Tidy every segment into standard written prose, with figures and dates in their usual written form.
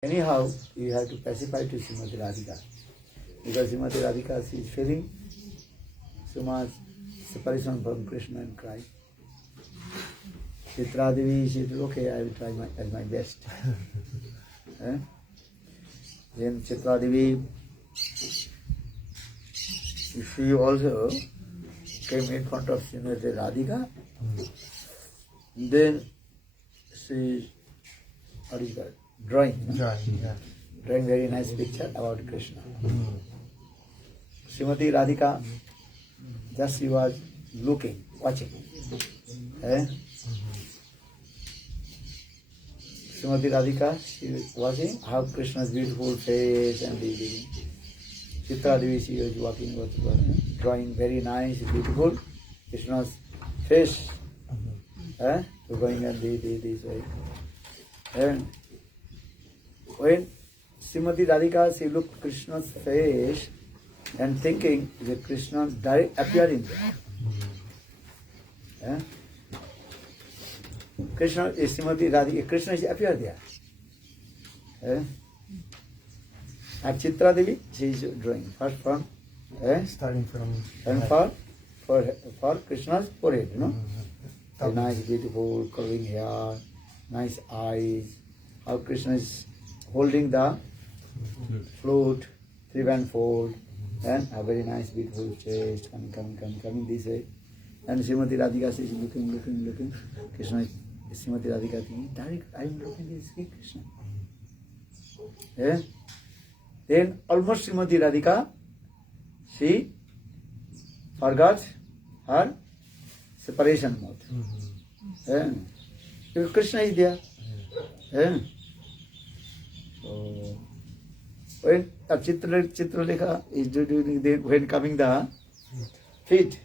Anyhow, you have to pacify to Srimati Radhika. Because Srimati Radhika, she is feeling so much separation from Krishna and cry. Chitra Devi, she said, okay, I will try my best. Then Chitra Devi, she also came in front of Srimati Radhika. Then she, what is that? Drawing very nice picture about Krishna. Srimati Radhika, just she was looking, watching. Srimati Radhika, she was watching how Krishna's beautiful face and the Chitra Devi, she was walking, drawing very nice, beautiful Krishna's face. Going and this way. And when Srimati Radhika, she looked Krishna's face and thinking that Krishna direct appearing there. Krishna is Srimati Radhika, Krishna is appeared there. And Chitra Devi, she is drawing first from starting from for Krishna's forehead, you know. A nice, beautiful, curling hair, nice eyes. How Krishna is holding the flute, three-band fold, and a very nice, beautiful chest, coming this way. And Srimati Radhika is looking. Krishna is Srimati Radhika thinking, direct, I am looking at Sri Krishna. Then almost Srimati Radhika, she forgot her separation mode. Because Krishna is there. So when Chitralekha is doing when coming the feet,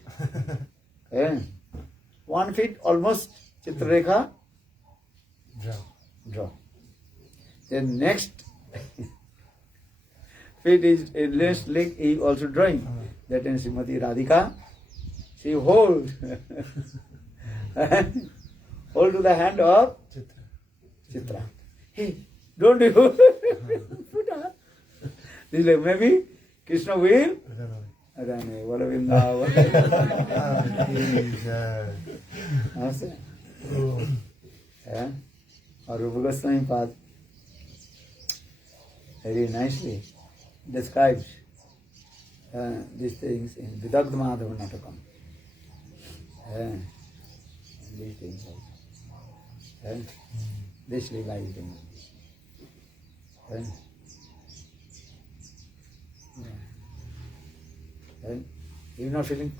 1 feet almost Chitralekha draw. Then next feet is last leg is also drawing. That is Srimati Radhika. She hold to the hand of Chitra. Hey, don't you put her? This way, maybe Krishna will. I don't know. What will now? Or Rupa Goswami Pad very nicely describes these things in Vidagdha Madhava Natakam. These things also. This Leela is doing. You're not feeling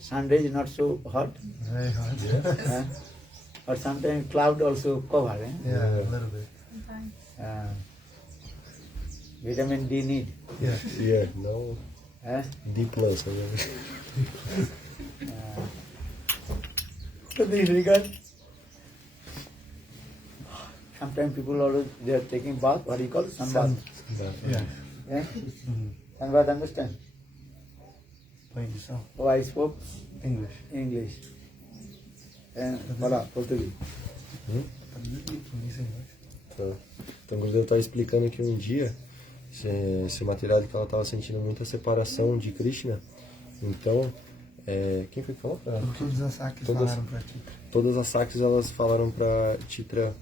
Sunday is not so hot. Very hot. Or sometimes cloud also cover. Yeah, a little bit. Vitamin D need. Yeah, no. D plus. So this regard, sometimes people always they are taking bath. What do you call it? Sunbath. Yeah. Sunbath, understand? By yourself. Oh, I spoke English. And voilà, português. Então, o Gurudev está explicando que um dia, esse material que ela estava sentindo muita separação de Krishna. Então, quem foi que falou? Todas as Sakis falaram para Chitra. Todas as Sakis elas falaram para Chitra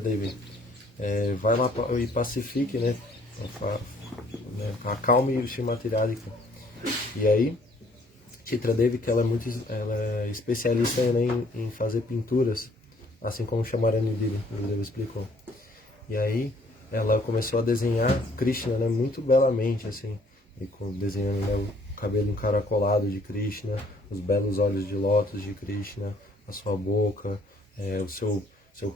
Devi. Vai lá e pacifique, né? Acalme o Srimati Radhika. E aí, Chitra Devi, que ela é especialista em fazer pinturas, assim como Shamarani Devi, o Gurudev explicou. E aí, ela começou a desenhar Krishna, né, muito belamente, assim, desenhando, né, o cabelo encaracolado de Krishna, os belos olhos de lótus de Krishna, a sua boca, o seu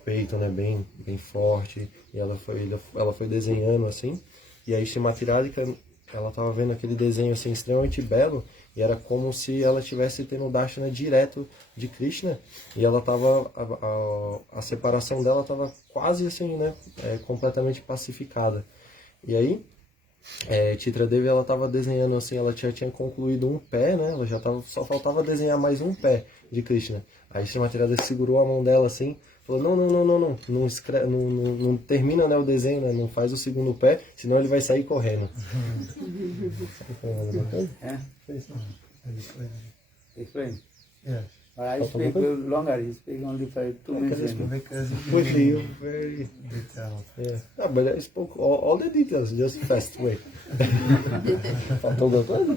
peito, né, bem forte, e ela foi desenhando assim. E aí Srimati Radhika, ela estava vendo aquele desenho assim extremamente belo, e era como se ela estivesse tendo o darshana direto de Krishna, e ela estava, a separação dela estava quase assim, né, completamente pacificada. E aí Chitra Devi, ela estava desenhando assim, ela já tinha concluído um pé, né, só faltava desenhar mais um pé de Krishna. Aí Srimati Radhika segurou a mão dela assim, falou falou, não escreve, não termina, né, o desenho, né, não faz o segundo pé, senão ele vai sair correndo. Eh? And explain. Explain. Yes. But I speak longer. You speak only for 2 minutes. Because Quickly, you're very... detailed. Yeah. No, but I spoke all the details, just fast way. Faltou alguma coisa?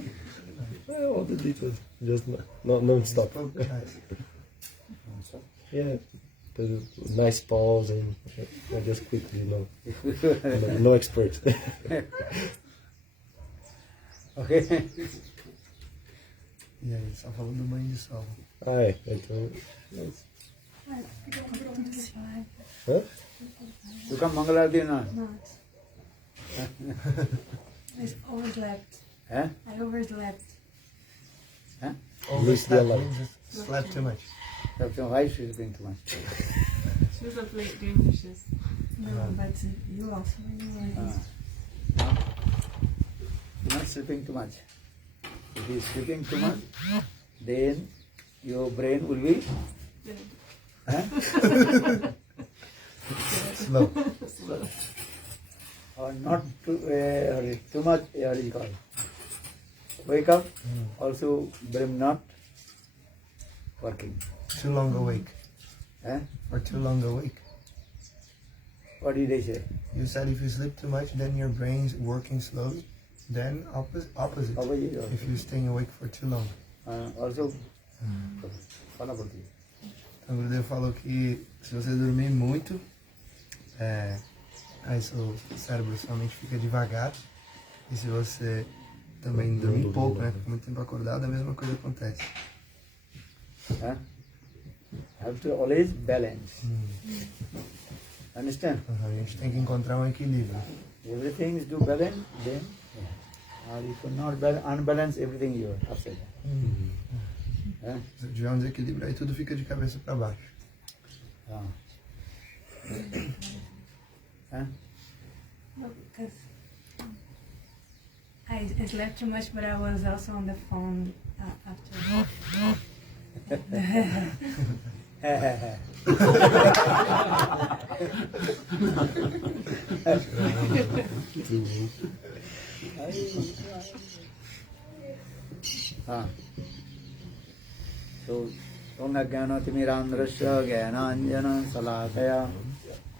All the details, just non-stop. Spoke nice. Yeah, the nice pause and just quickly, no expert. Okay. E aí, só falou do banho de sol. Então... You come Mangalarti or not? Not. I overslept. Eh? I overslept. Eh? Overslept means you slept too much. So why she is being too much? She was up late doing dishes. No, but you also. You're not sleeping too much. If you are sleeping too much, then your brain will be Slow. or not too much, what is it called? Wake up, also brain not working. Too long awake. Eh? Or too long awake. What did they say? You said if you sleep too much, then your brain's working slowly. Then opposite. Opposite also. If you're staying awake for too long. Also, fala por ti. Então o Gurudev falou que se você dormir muito, aí seu cérebro somente fica devagar. E se você também dormir pouco, né, fica muito tempo acordado, a mesma coisa acontece. Have to always balance. Understand? A gente tem que encontrar um equilíbrio. Everything is to balance, then or if you not unbalance everything, you are upside down. Se tiver um desequilíbrio, aí tudo fica de cabeça para baixo. No, because I slept too much, but I was also on the phone after. So, Ongagyanatimirandrasya Gyananjana Salakaya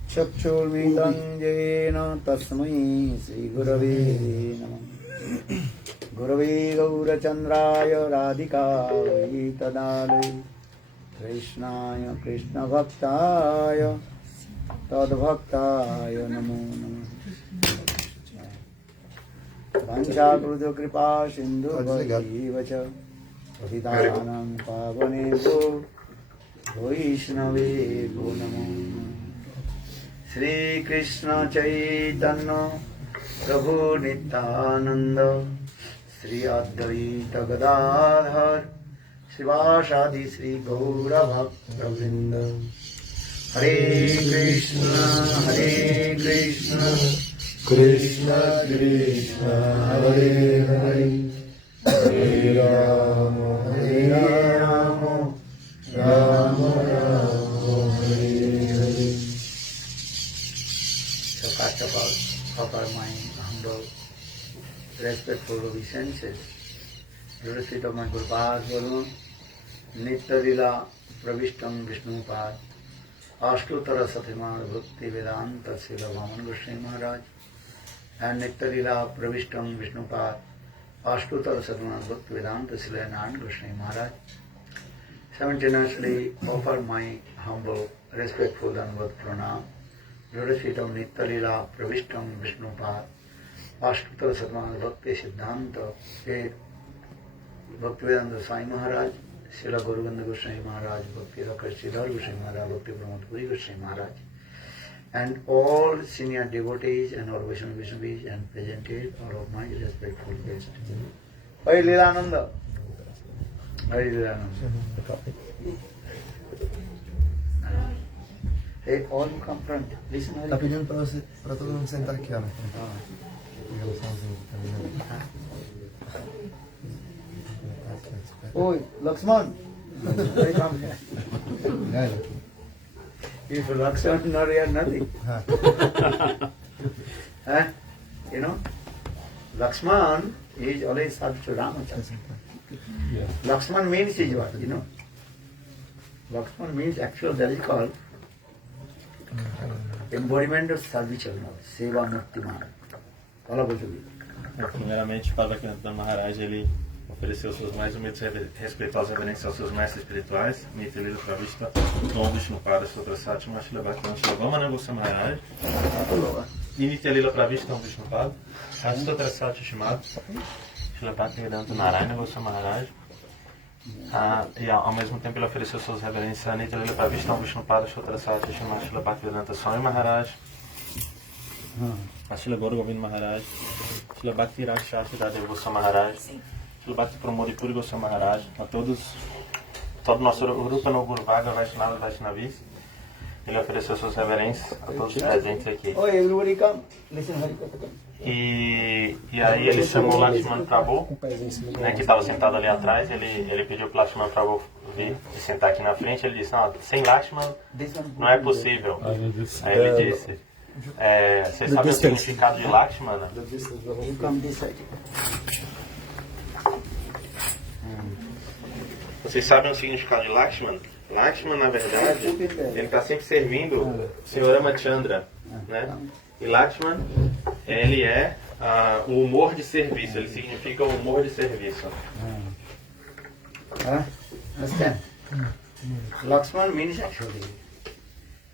Chakshurmitam Jena Tasmai Sri Gurave Namah Gurave Gaurachandraya Radhika Tadale Krishnaya Krishna Bhaktaya Tadbhaktaya Namo Namah Vanchakruto Kripa Sindhu Bhakti Vacha Patitanam Pavanebho Vaishnavebho Namo Sri Krishna Chaitanya Prabhu Nityananda Sri Advaita Gadadhar Srivasadi Sri Gaura Bhakta Vrinda Hare Krishna Krishna Krishna Hare Hare Hare Rama Rama Rama Hare Hare. So first of all, offer my humble, respectful obeisances to the feet of my Gurupad Guru, Nitya Lila Pravishtam Vishnupad, Ashtutara Satimad Bhakti Vedanta Srila Vaman Goswami Maharaj, and Nitya Lila Pravishtam Vishnupad, Ashtutara Satimad Bhakti Vedanta Srila Narayan Goswami Maharaj. Simultaneously offer my humble, respectful Dandavat Pranam, Lotus feet of Nitya Lila Pravishtam Vishnupad, Ashtutara Satimad Bhakti Siddhanta, Bhakti Vedanta Swami Maharaj, Srila Guruganda Goswami Maharaj, Bhakti Rakarsh Sridhar Goswami Maharaj, Bhakti Pramod Puri Goswami Maharaj, and all senior devotees and all Vaishnavas and presented all of my respectful guests. Hare Lilananda. Hare Lilananda. Hey, all you come front. Listen, Hare. Tá pedindo pra todo mundo sentar aqui, ó. Na frente. Pegar o somzinho, tá vendo? Oi, Lakshman. Hare, come here. Olha. If Lakshman not here, nothing. Huh? You know, Lakshman is always served to Ramachandra. Lakshman means is what, you know? Lakshman means actual, that is called embodiment of servitude, Seva Muktiman. Fala, Bhujali. Primeiramente, o Padre Bhaktivedanta Maharaj, ele ofereceu suas mais humildes respeitosas reverências aos seus mestres espirituais, Nityalila Pravishta, Om Vishnupada Sutra Satyam, Srila Bhaktivedanta Vamana Goswami Maharaj, e Nityalila Pravishta, Om Vishnupada, Sutra Satyam Shimad, Srila Bhaktivedanta Narayana Goswami Maharaj, e ao mesmo tempo ele ofereceu suas reverências a Nityalila Pravishta, Om Vishnupada Sutra Satyam Shimad, Srila Bhaktivedanta Swami Maharaj, a Srila Gaura Govinda Maharaj, Srila Bhakti Raj Shastri Tadeva Goswami Maharaj, Srila Bhakti Pramodi Puri Goswami Maharaj, a todo o nosso grupo no Guru Vaga, Vaishnava, Vaishnavis. Ele ofereceu suas reverências a todos os presentes aqui. Oh, everybody come. Listen, Harikatha come. E aí ele chamou o Lakshman Prabhu, né, que estava sentado ali atrás. Ele pediu para o Lakshman Prabhu vir e sentar aqui na frente. Ele disse, não, sem Lakshman não é possível. Aí ele disse, você sabe o significado de Lakshmana? You come this side. Vocês sabem o significado de Lakshman? Lakshman, na verdade, ele está sempre servindo o Sr. Ramachandra, né? E Lakshman, ele é o humor de serviço, ele significa o humor de serviço. Understand? Lakshman means actually.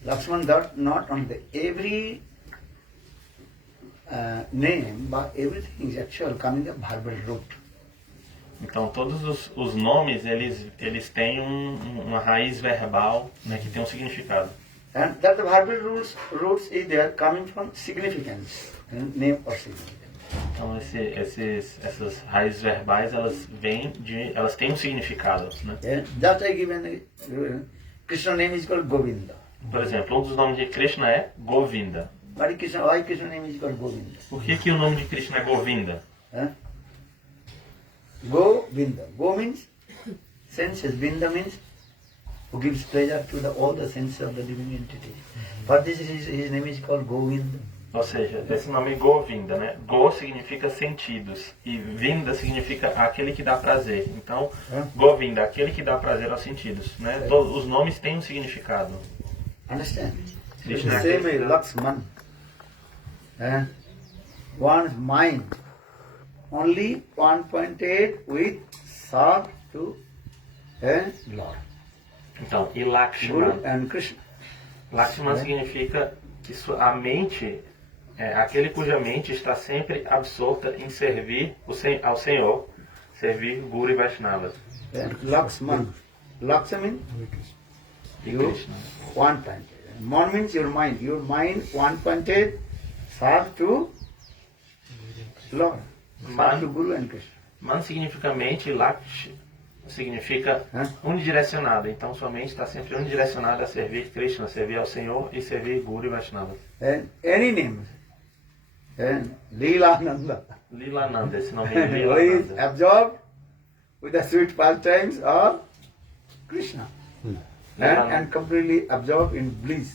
Lakshman not on the every name, but everything is actual coming the verbal root. Então todos os nomes, eles têm uma raiz verbal, né, que tem um significado. And that the verbal roots is there coming from significance, name or significance. Então essas raízes verbais, elas têm um significado, né? Yeah, that I given Krishna name is called Govinda. Por exemplo, um dos nomes de Krishna é Govinda. Why Krishna name is called Govinda? Por que o nome de Krishna é Govinda? Govinda. Go means senses. Vinda means who gives pleasure to all the senses of the living entity. But his name is called Govinda. Ou seja, esse nome Govinda, né? Go significa sentidos e Vinda significa aquele que dá prazer. Então, Govinda, aquele que dá prazer aos sentidos, né? Os nomes têm um significado. Understand? Krishna The same way Lakshman. One's mind only one pointed with serve to Lord. Então, e Guru Lakshman? and Krishna. Lakshman significa que a mente é aquele cuja mente está sempre absorta em servir ao Senhor, servir Guru e Vaishnavas. Lakshman. Lakshman means E you Krishna. one pointed. Mon means your mind. Your mind one pointed serve to Lord. Serve to Guru and Krishna. Man significa mente e Laksh significa unidirecionada. Então sua mente está sempre unidirecionada a servir Krishna, servir ao Senhor e servir Guru e Vaishnavas. And any name. And Leelananda. Lilananda, esse nome é Who is Lilananda. absorbed with the sweet pastimes of Krishna. And completely absorbed in bliss.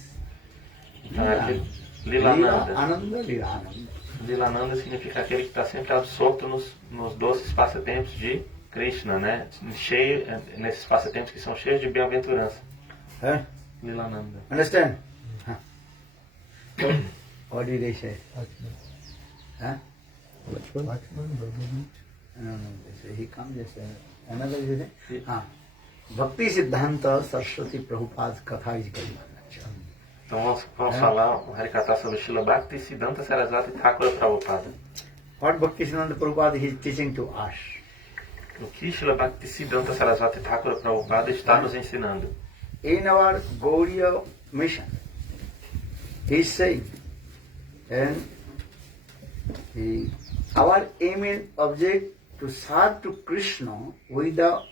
Lilananda. Ananda, Lila Ananda. Lilananda significa aquele que está sempre absorto nos doces passatempos de Krishna, né? Nesses passatempos que são cheios de bem-aventurança. Lilananda. Understand? What did they say? Lakshman, Brahma. No, they say he comes just another is it? Bhakti Siddhanta Saraswati Prabhupada's Katha is going on. Então vamos falar um Harikatha sobre Srila Bhakti Siddhanta Saraswati Thakura Prabhupada. What Bhakti Siddhanta Prabhupada is teaching to us? O que Srila Bhakti Siddhanta Saraswati Thakura Prabhupada está nos ensinando? In our Gauriya mission, he is saying, and our aim and object to serve to Krishna with the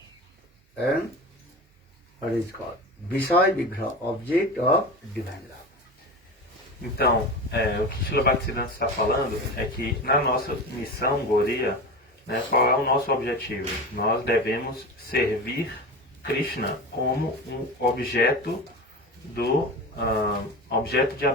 what is called Visaya Vigraha, object of divine love. Então, o que Srila Bhaktisiddhanta está falando é que na nossa missão Gauríya, né, qual é o nosso objetivo? Nós devemos servir Krishna como um objeto do objeto de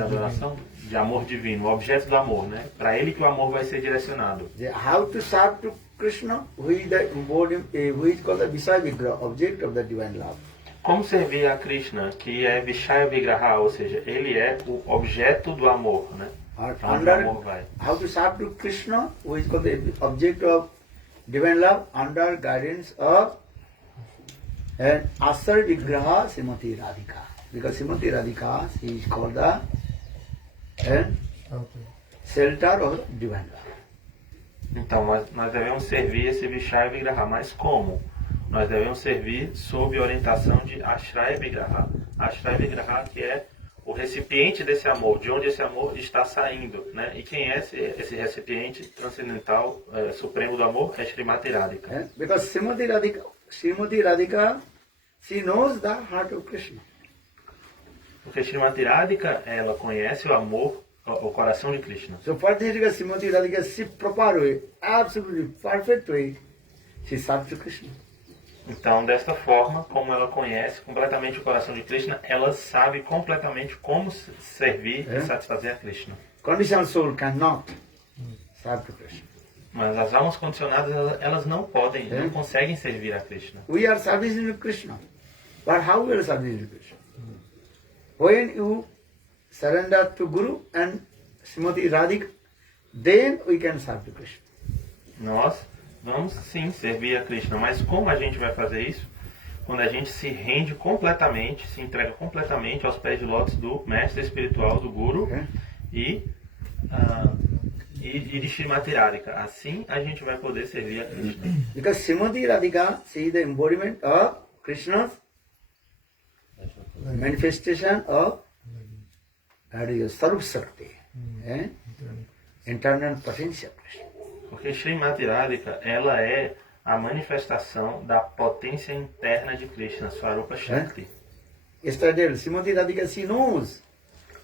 adoração, de amor divino, o objeto do amor, né? Para ele que o amor vai ser direcionado. How to serve to Krishna, who is the embodiment, who is called the Vishaya Vigraha, object of the divine love. Como servir a Krishna, que é Vishaya Vigraha, ou seja, ele é o objeto do amor, né? Para onde o amor vai. How to serve to Krishna, who is called the object of divine love, under guidance of an Asar Vigraha Srimati Radhika. Because Srimati Radhika, she is called the shelter of divine love. Então, nós devemos servir esse Vishaya Vigraha, mas como? Nós devemos servir sob orientação de Ashraya Vigraha. Ashraya Vigraha, que é o recipiente desse amor, de onde esse amor está saindo, né? E quem é esse recipiente transcendental, supremo do amor? É Srimati Radhika. Because Srimati Radhika, she knows the heart of Krishna. Porque Srimati Radhika, ela conhece o amor, o coração de Krishna. So for this reason, Srimati Radhika, she proper way, absolutely perfect way, she serves to Krishna. Então, desta forma, como ela conhece completamente o coração de Krishna, ela sabe completamente como servir e satisfazer a Krishna. Conditional soul cannot serve to Krishna. Mas as almas condicionadas, elas não podem, não conseguem servir a Krishna. We are serving to Krishna. But how we are serving to Krishna? When you surrender to Guru and Srimati Radhika, then we can serve to Krishna. Nós vamos sim servir a Krishna, mas como a gente vai fazer isso? Quando a gente se rende completamente, se entrega completamente aos pés de lótus do mestre espiritual, do Guru e de Srimati Radhika. Assim a gente vai poder servir a Krishna. Because Srimati Radhika, she is the embodiment of Krishna's manifestation of Sarup Shakti, internal potential Krishna. Porque Srimati Radhika, ela é a manifestação da potência interna de Krishna, Swarupa Shakti. Yesterday, Srimati Radhika, she knows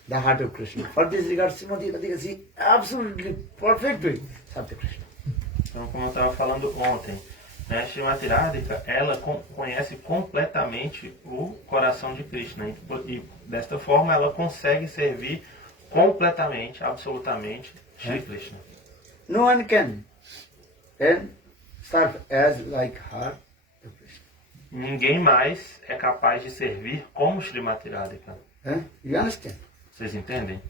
the heart of Krishna. For this regard, Srimati Radhika, she absolutely perfectly serves Krishna. Então, como eu estava falando ontem, né, Srimati Radhika, ela conhece completamente o coração de Krishna. E desta forma, ela consegue servir completamente, absolutamente, Shri Krishna. No one can serve as like her to Krishna. Ninguém mais é capaz de servir como Srimati Radhika. You understand? Vocês entendem?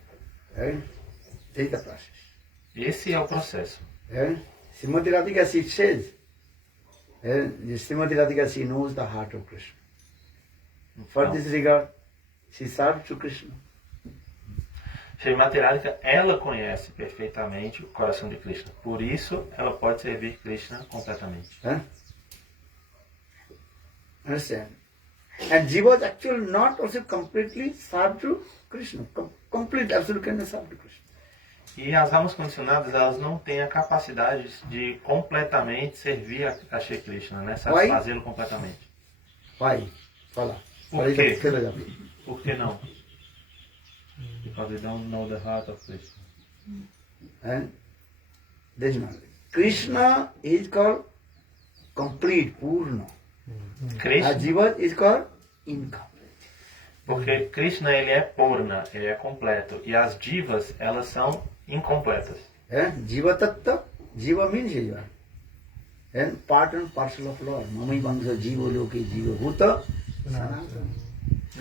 This is the process. Esse é o processo. Srimati Radhika, she says, Srimati Radhika, she knows the heart of Krishna. For this regard, she serves to Krishna. Srimati Radhika, ela conhece perfeitamente o coração de Krishna. Por isso, ela pode servir Krishna completamente. Understand? And Jiva is actually not also completely served to Krishna. Complete, absolutely cannot serve to Krishna. E as almas condicionadas, elas não têm a capacidade de completamente servir a Shri Krishna, né? Satisfazê-lo completamente. Why? Fala. Por quê? Por que não? Because they don't know the heart of Krishna. This is not. Krishna is called complete, Purna. Krishna, Jiva is called incomplete. porque Krishna, ele é Purna, ele é completo. E as divas, elas são incompletas. Jiva Tattva, Jiva means Jiva. And part and parcel of Lord. Mamai Bangsa Jiva Loke Jiva Bhuta Sanatana.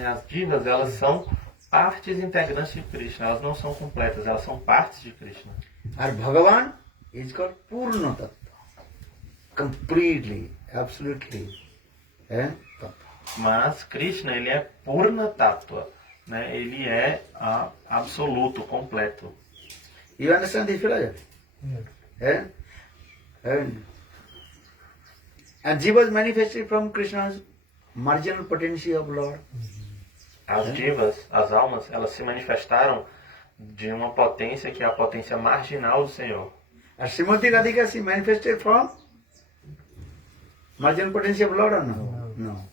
As divas, elas são partes integrantes de Krishna, elas não são completas, elas são partes de Krishna. Our Bhagavan is called Purna Tattva. Completely, absolutely. Tattva. Mas Krishna, ele é Purna Tattva, né? Ele é absoluto, completo. You understand this philosophy? And Jiva is manifested from Krishna's marginal potential of Lord. As divas, as almas, elas se manifestaram de uma potência que é a potência marginal do Senhor. As Srimati Radhika, she manifested from marginal potential of Lord or no? No.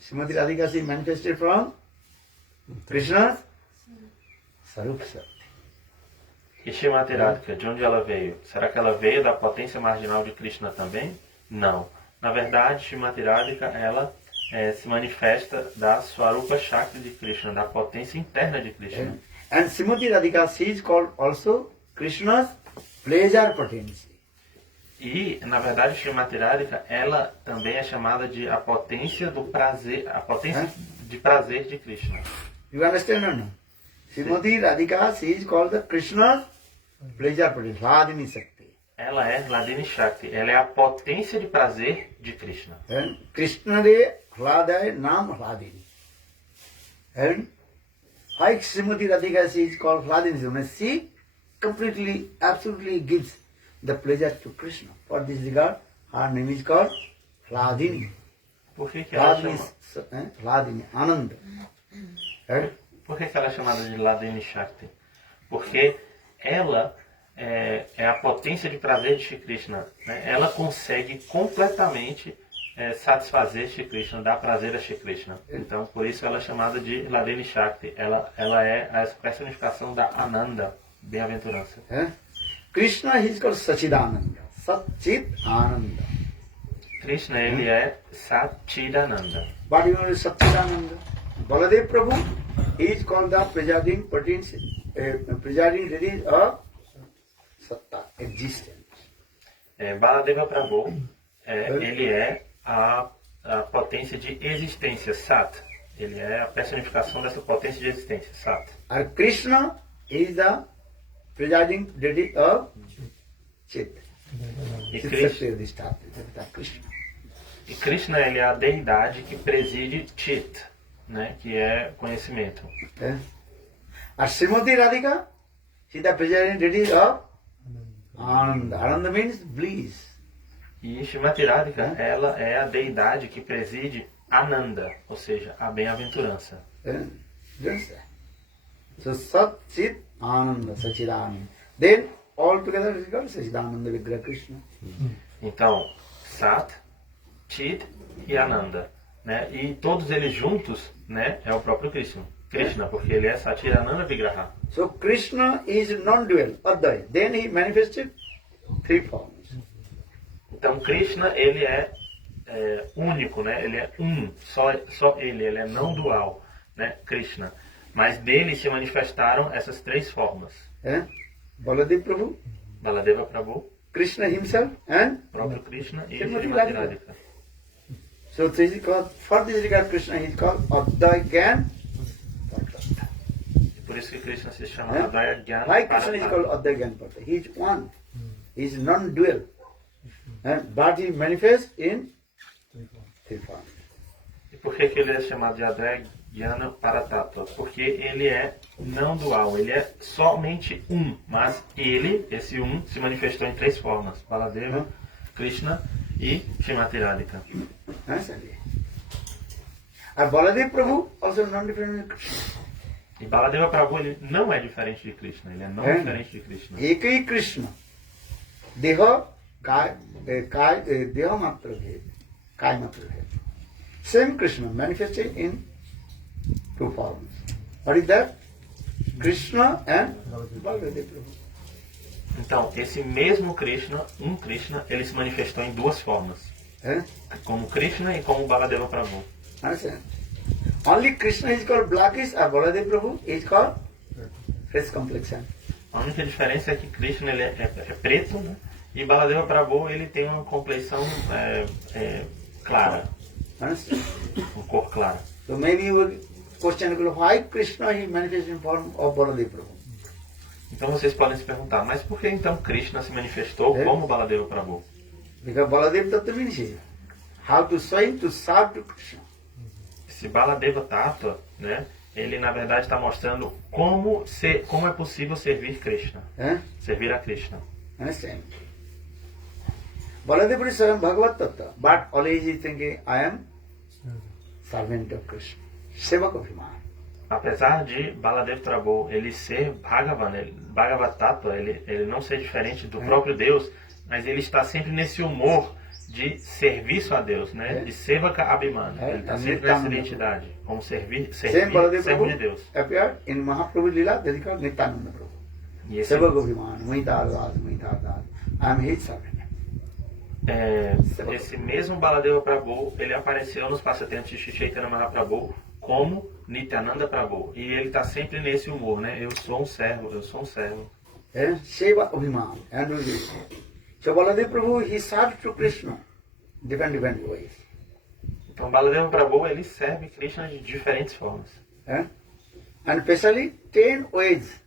Srimati Radhika, she manifested from Krishna's Sarup Shakti. E Srimati Radhika, de onde ela veio? Será que ela veio da potência marginal de Krishna também? Não. Na verdade, Srimati Radhika, ela se manifesta da Swarupa Shakti de Krishna, da potência interna de Krishna. And Srimati Radhika, she is called also Krishna's pleasure potency. E, na verdade, Srimati Radhika, ela também é chamada de a potência do prazer, a potência de prazer de Krishna. You understand or no? Srimati Radhika, she is called the Krishna's pleasure potency, Hladini Shakti. Ela é Hladini Shakti, ela é a potência de prazer de Krishna. And Krishna de Hladaya Nam Hladini. And why Srimati Radhika, she is called Hladini Shakti? She completely, absolutely gives the pleasure to Krishna. For this regard, her name is called Hladini. Por que que ela Hladini, chama... Hladini, Ananda. And Por que ela é chamada de Hladini Shakti? Porque ela é a potência de prazer de Shri Krishna. Né? Ela consegue completamente satisfazer Shri Krishna, dar prazer a Shri Krishna. Então, por isso ela é chamada de Hladini Shakti. Ela é a personificação da Ananda, bem-aventurança. Krishna, he is called Sachidananda. Satchit Ananda. Krishna, ele é Satchidananda. But you know Satchidananda. Baladev Prabhu, he is called the presiding potency, presiding deity of Satta, existence. Baladeva Prabhu, ele é a potência de existência, Sat. Ele é a personificação dessa potência de existência, Sat. And Krishna is the presiding deity of Chit. E Krishna. Krishna, ele é a deidade que preside Chit, né, que é conhecimento. And Srimati Radhika, she is the presiding deity of Ananda. Ananda means bliss. E Srimati Radhika, ela é a deidade que preside Ananda, ou seja, a bem-aventurança. So Sat Chit Ananda, Sachidananda. Then all together is called Sachidananda Vigraha Krishna. Então, Sat, Chit e Ananda, né? E todos eles juntos, né, é o próprio Krishna. Krishna, porque ele é Satchidananda Vigraha. So Krishna is non-dual, Advaya. Then he manifested three forms. Então Krishna, ele é único, né? Ele é só ele é não dual, né? Krishna. Mas dele se manifestaram essas três formas. Baladev Prabhu, Baladeva Prabhu, Krishna himself, and próprio Krishna e Srimati Srimati Radhika. Radhika. so this is called, for this regard Krishna is called Advaya Gyan. Por isso que Krishna se chama Advaya Gyan Why Krishna is called Paratara. Advaya Gyan Parata? He is one. He is non-dual. But he manifests in three forms. E por que ele é chamado de Advaya Gyana Paratattva? Porque ele é não dual, ele é somente um, mas ele, esse um, se manifestou em três formas: Baladeva, Krishna e Srimati Radhika. And Baladev Prabhu also non-different than Krishna. E Baladeva Prabhu, ele não é diferente de Krishna, ele é não diferente de Krishna. Ekai Krishna. Deha Deha Matra Bhed. Kai Matra Bhed. Same Krishna manifested in two forms. What is that? Krishna and Baladev Prabhu. Então, esse mesmo Krishna, Krishna, ele se manifestou em duas formas. Como Krishna e como Baladeva Prabhu. Understand? Only Krishna is called blackish or Baladev Prabhu is called fresh complexion. A única diferença é que Krishna ele é preto, né? E Baladeva Prabhu ele tem uma complexão clara, Understand? uma cor clara. So maybe you will question why Krishna he manifests in form of Baladev Prabhu. Então vocês podem se perguntar, mas por que então Krishna se manifestou como Baladeva Prabhu? Because Baladev Tattva means how to swim to serve to Krishna. Esse Baladeva Tattva, né? Ele na verdade está mostrando como é possível servir Krishna, servir a Krishna. Understand? Baladev is Bhagavad Tattva, but always he is thinking, I am servant of Krishna, Sevak of Himaya. Apesar de Baladev Prabhu ele ser Bhagavad Tattva, ele não ser diferente do próprio Deus, mas ele está sempre nesse humor de serviço a Deus, né? De Sevaka Abhimana. Ele está sempre nessa identidade, como Same servo Baladev de Prabhu Deus. appeared in Mahaprabhu Lila, that is called Nityananda Prabhu. E esse, Sevak of Himaya, Mahitadadas, Mahitadadas. I am his servant. esse mesmo Baladeva Prabhu, ele apareceu nos passatempos de Shri Chaitanya Mahaprabhu como Nityananda Prabhu. E ele está sempre nesse humor, né? Eu sou um servo, eu sou um servo. Seva Abhiman. And so Baladev Prabhu, he served to Krishna different ways. Então Baladeva Prabhu, ele serve Krishna de diferentes formas. And especially 10 ways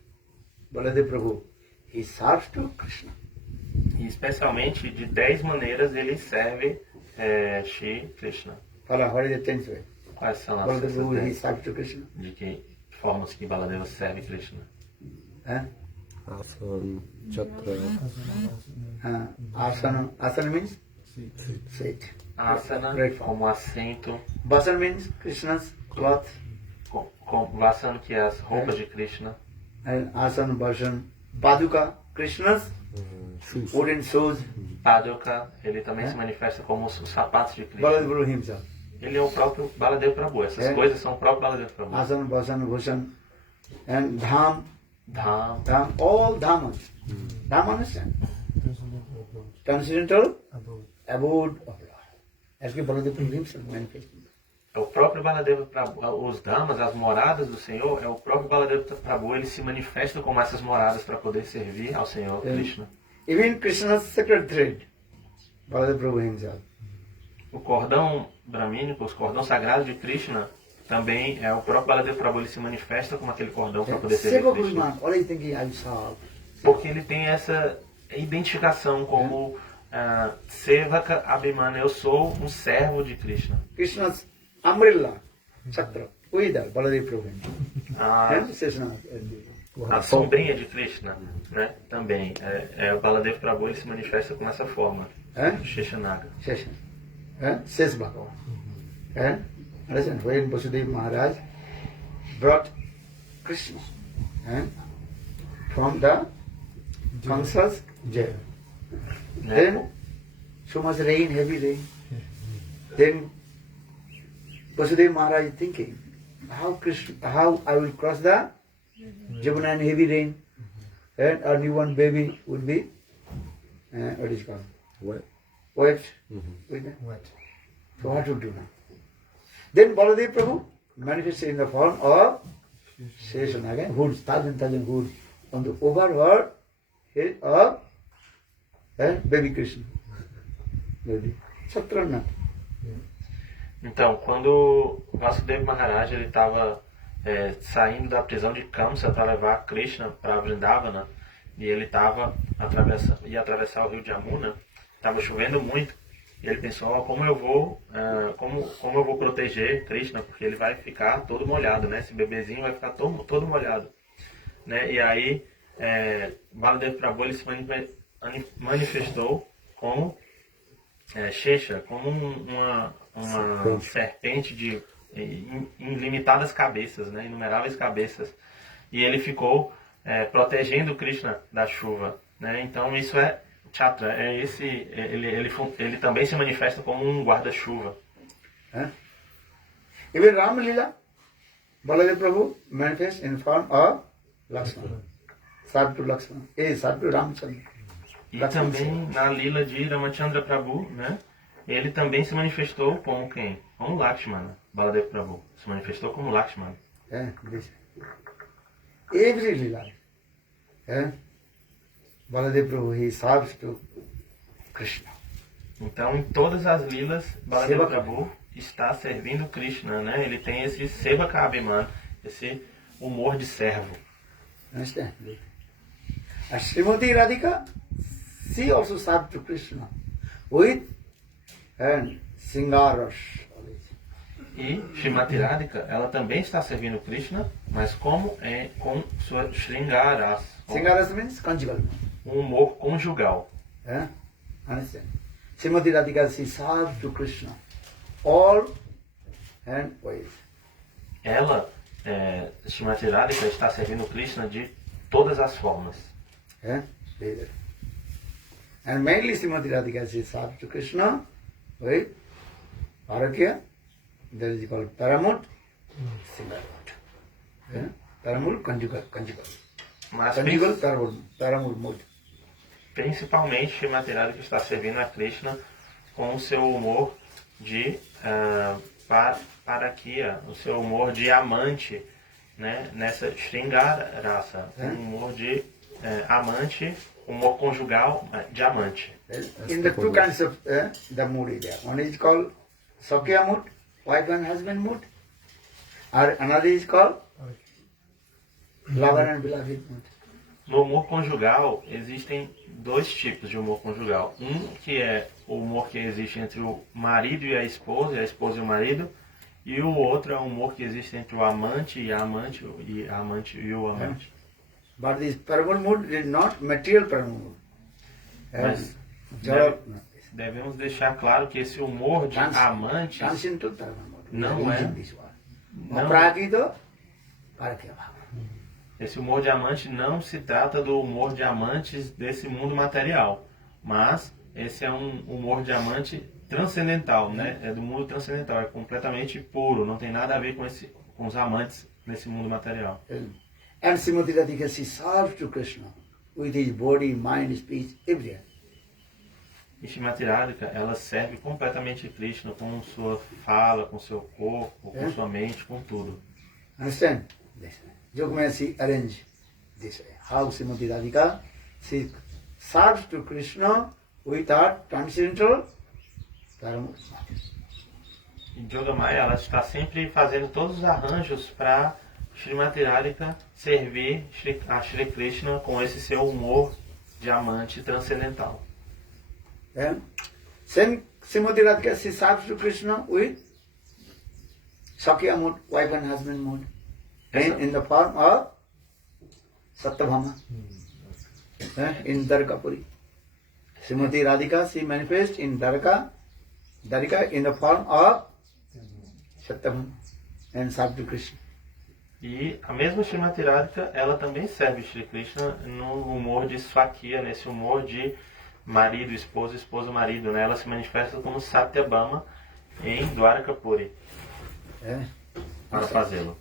Baladev Prabhu, he serves to Krishna. E especialmente de 10 maneiras ele serve Shri Krishna. Fala, what is the 10th way? Quais são as Baladev Prabhu, he 10 serves to Krishna. de que formas que Baladeva serve Krishna? Asana, chakra, Asana means seat. Asana, Right. como assento, Vasan means Krishna's cloth. Vasana, que é as roupas de Krishna, And Asana, Vasan, Paduka, Krishna's wooden shoes. Paduka, ele também se manifesta como os sapatos de Krishna. Baladev Prabhu himself. Ele é o próprio Baladeva Prabhu. Essas coisas são o próprio Baladeva Prabhu. Asana, Vasan, Bhushan, and Dham, Dham, all Dhamas. Dham, understand? Transcendental abode of Lord. As que Baladev Prabhu himself manifested. é o próprio Baladeva Prabhu. Os Dhamas, as moradas do Senhor, é o próprio Baladeva Prabhu. Ele se manifesta como essas moradas para poder servir ao Senhor Krishna. Even Krishna's sacred thread, Baladev Prabhu himself. O cordão bramínico, os cordões sagrados de Krishna, também é o próprio Baladeva Prabhu. Ele se manifesta como aquele cordão para poder servir Seva Krishna. Gurman, all I thinking I serve. Porque ele tem essa identificação como Sevaka Abhimana. Eu sou um servo de Krishna. Krishna's umbrella, Chakra, with that, Baladev Prabhu. And Sesna. A sombrinha de Krishna, né? Também. O Baladeva Prabhu, ele se manifesta com essa forma. Sheshanaga. Session. Says Bhagavan. Understand? When Vasudeva Maharaj brought Krishna from the Kamsa's jail. Then so much rain, heavy rain. Then Vasudeva Maharaj thinking, how I will cross the Jamuna and heavy rain, and a newborn baby would be, what is it called? wet. Wet. Wet. So what to do now? Then Baladev Prabhu manifested in the form of Sheshanaga, hoods, thousand hoods on the overhead head of baby Krishna. Baby. Satrana. Então, quando Vasudeva Maharaj ele estava saindo da prisão de Kamsa para levar Krishna para Vrindavana, e ele ia atravessar o rio de Yamuna, estava chovendo muito, e ele pensou, como eu vou proteger Krishna, porque ele vai ficar todo molhado, né? Esse bebezinho vai ficar todo molhado, né? E aí Baladeva Prabhu ele se manifestou como Shesha, como uma serpente de ilimitadas cabeças, né? Inumeráveis cabeças, e ele ficou protegendo Krishna da chuva, né? Então isso é Chatra, ele também se manifesta como um guarda-chuva. Even Ram Lila, Baladev Prabhu manifests in form of Lakshmana. Sadhu Lakshmana. Sadhu Ramchandra. E também na lila de Ramachandra Prabhu, né? Ele também se manifestou como quem? Como Lakshmana. Baladev Prabhu se manifestou como Lakshmana. Every Lila. Baladev Prabhu, he serves to Krishna. Então, em todas as lilas, Baladev Sevaka. Prabhu está servindo Krishna, né? Ele tem esse Sevaka Abhiman, esse humor de servo. Understand? And Srimati Radhika, she also served to Krishna with Singaras. E Srimati Radhika, ela também está servindo Krishna, mas com suas Shringaras, Singaras means conjugal. um humor conjugal. Understand? Srimati Radhika, she served to Krishna all ways. Ela, Srimati Radhika, está servindo Krishna de todas as formas. And mainly Srimati Radhika, she served to Krishna with Parakya, that is called Paramut, Singarat. Paramut, conjugal. Mas Conjugal, Paramut mode. principalmente Srimati Radhika está servindo a Krishna com o seu humor de parakia, o seu humor de amante, né, nessa Shringara raça, um humor de amante, humor conjugal de amante. In the two kinds of the mood is there. One is called Sakya mood, wife and husband mood, or another is called lover and beloved mood. No humor conjugal existem dois tipos de humor conjugal. Um que é o humor que existe entre o marido e a esposa e o marido, e o outro é o humor que existe entre o amante e a amante, e a amante e o amante. But this parable mood is not material parable mood. Mas devemos deixar claro que esse humor de amantes Transcendental parable mood. não é. Não, Aprakito, parakya bhava. esse humor de amante não se trata do humor de amantes desse mundo material, mas esse é um humor de amante transcendental, né? É do mundo transcendental, é completamente puro, não tem nada a ver com os amantes nesse mundo material. And Srimati Radhika, she serves to Krishna with his body, mind, speech, everything. E Srimati Radhika, ela serve completamente Krishna com sua fala, com seu corpo, com sua mente, com tudo. Understand? Yogamaya, she arrange this way. How Srimati Radhika, she serves to Krishna with her transcendental paramo. E Yogamaya, ela está sempre fazendo todos os arranjos para Srimati Radhika servir a Shri Krishna com esse seu humor de amante transcendental. Same Srimati Radhika, she serves to Krishna with Sakya mood, wife and husband mood, in the form of Satyabhama, in Dwarkapuri. Srimati Radhika, she manifests in Dwarka in the form of Satyabhama and serves to Krishna. E a mesma Srimati Radhika, ela também serve Shri Krishna no humor de Swakya, nesse humor de marido, esposa, esposa, marido, né? Ela se manifesta como Satyabhama em Dwarkapuri para fazê-lo.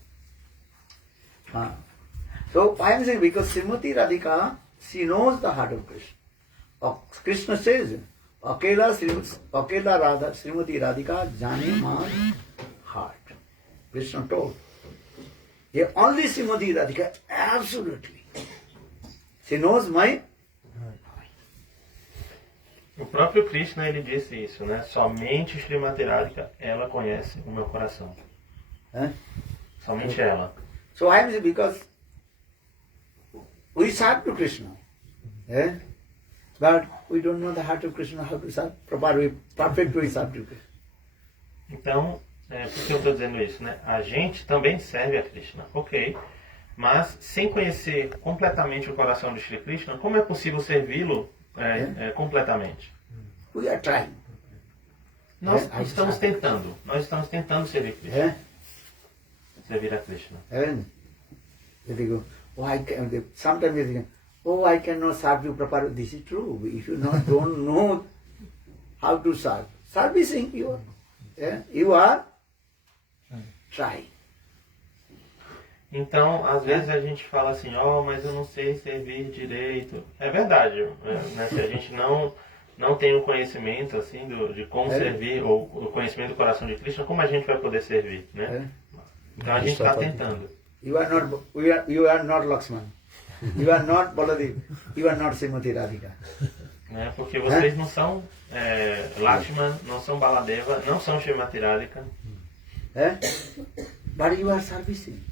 So I am saying because Srimati Radhika, she knows the heart of Krishna. Krishna says, Akela Radha, Srimati Radhika jane my heart. Krishna told. Yeah, only Srimati Radhika, absolutely. She knows my. O próprio Krishna, ele disse isso, né? Somente Srimati Radhika, ela conhece o meu coração. Somente ela. So I am saying because we serve to Krishna, but we don't know the heart of Krishna, how to serve perfectly serve to Krishna. Então, por que eu estou dizendo isso, né? A gente também serve a Krishna, ok? Mas sem conhecer completamente o coração de Shri Krishna, como é possível servi-lo completamente? We are trying. Nós estamos tentando servir Krishna. Servir a Krishna. If you go, sometimes you think, I cannot serve you properly. This is true. If you don't know how to serve, servicing you are trying. Então, às vezes a gente fala assim, mas eu não sei servir direito. É verdade, né? Se a gente não tem o conhecimento assim de como servir, ou o conhecimento do coração de Krishna, como a gente vai poder servir, né? Então a gente está tentando. You are not Lakshman. You are not Baladev. You are not Srimati Radhika. Né? Porque vocês não são Lakshman, não são Baladeva, não são Srimati Radhika. But you are servicing.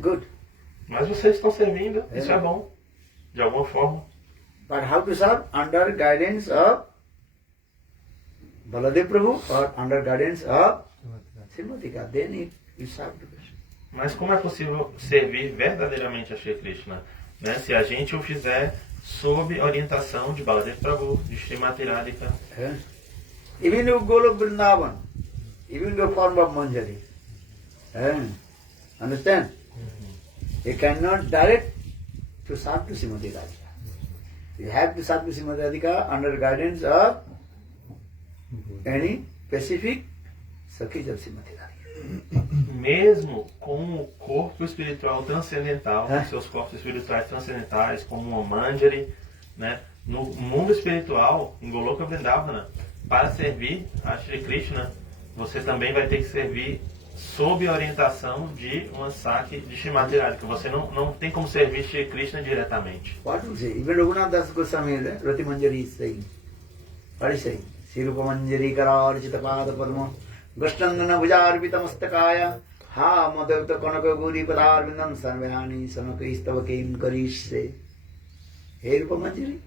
Good. Mas vocês estão servindo, isso é bom, de alguma forma. But how to serve? Under guidance of Baladev Prabhu or under guidance of Srimati Radhika. Then you serve to Krishna. Mas como é possível servir verdadeiramente a Shri Krishna, né? Se a gente o fizer sob orientação de Baladev Prabhu, de Srimati Radhika. Even you go to Vrindavan, even the form of Manjari. Understand? You cannot direct to serve to Srimati Radhika. You have to serve to Srimati Radhika under guidance of any specific Sakhis of Srimati Radhika. Mesmo com o corpo espiritual transcendental, com seus corpos espirituais transcendentais, como o Manjari, né? No mundo espiritual, em Goloka Vrindavana, para servir a Shri Krishna, você também vai ter que servir sob a orientação de uma Sakhi de Srimati Radhika. Você não tem como servir Shri Krishna diretamente. What to say? Even Raghunath Das Goswami, Rati Manjari is saying. What is saying? Sri Rupa Manjari Karar Chita Pada Padma Gashtangana Bhujarvita Mastakaya Ha Madhavta Kanaka Guri Padar Vindam Sarvayani Samaka Istava Kim Karish Se. Hey Rupa Manjari,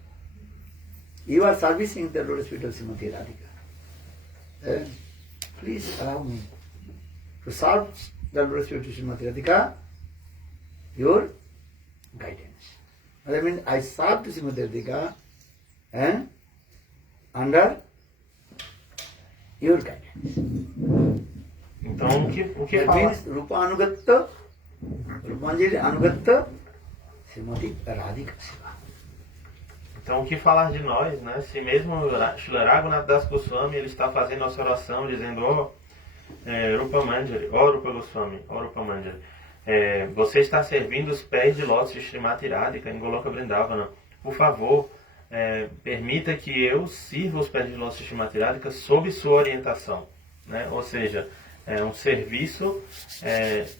you are servicing the lotus feet of Srimati Radhika. Please allow me to serve the lotus feet of Srimati Radhika, your guidance. What I mean, I serve to Srimati Radhika under your guidance. Então, o que That fala? means Rupa Anugatta, Rupa Manjari Anugatta, Srimati Radhika Seva. Então, o que falar de nós, né? Se mesmo Srila Raghunath Das Goswami ele está fazendo essa oração dizendo, Rupa Manjari, Rupa Goswami, Rupa Manjari, você está servindo os pés de lótus de Srimati Radhika em Goloka Vrindavana. Por favor, permita que eu sirva os pés de lótus de Srimati Radhika sob sua orientação, né? Ou seja, é um serviço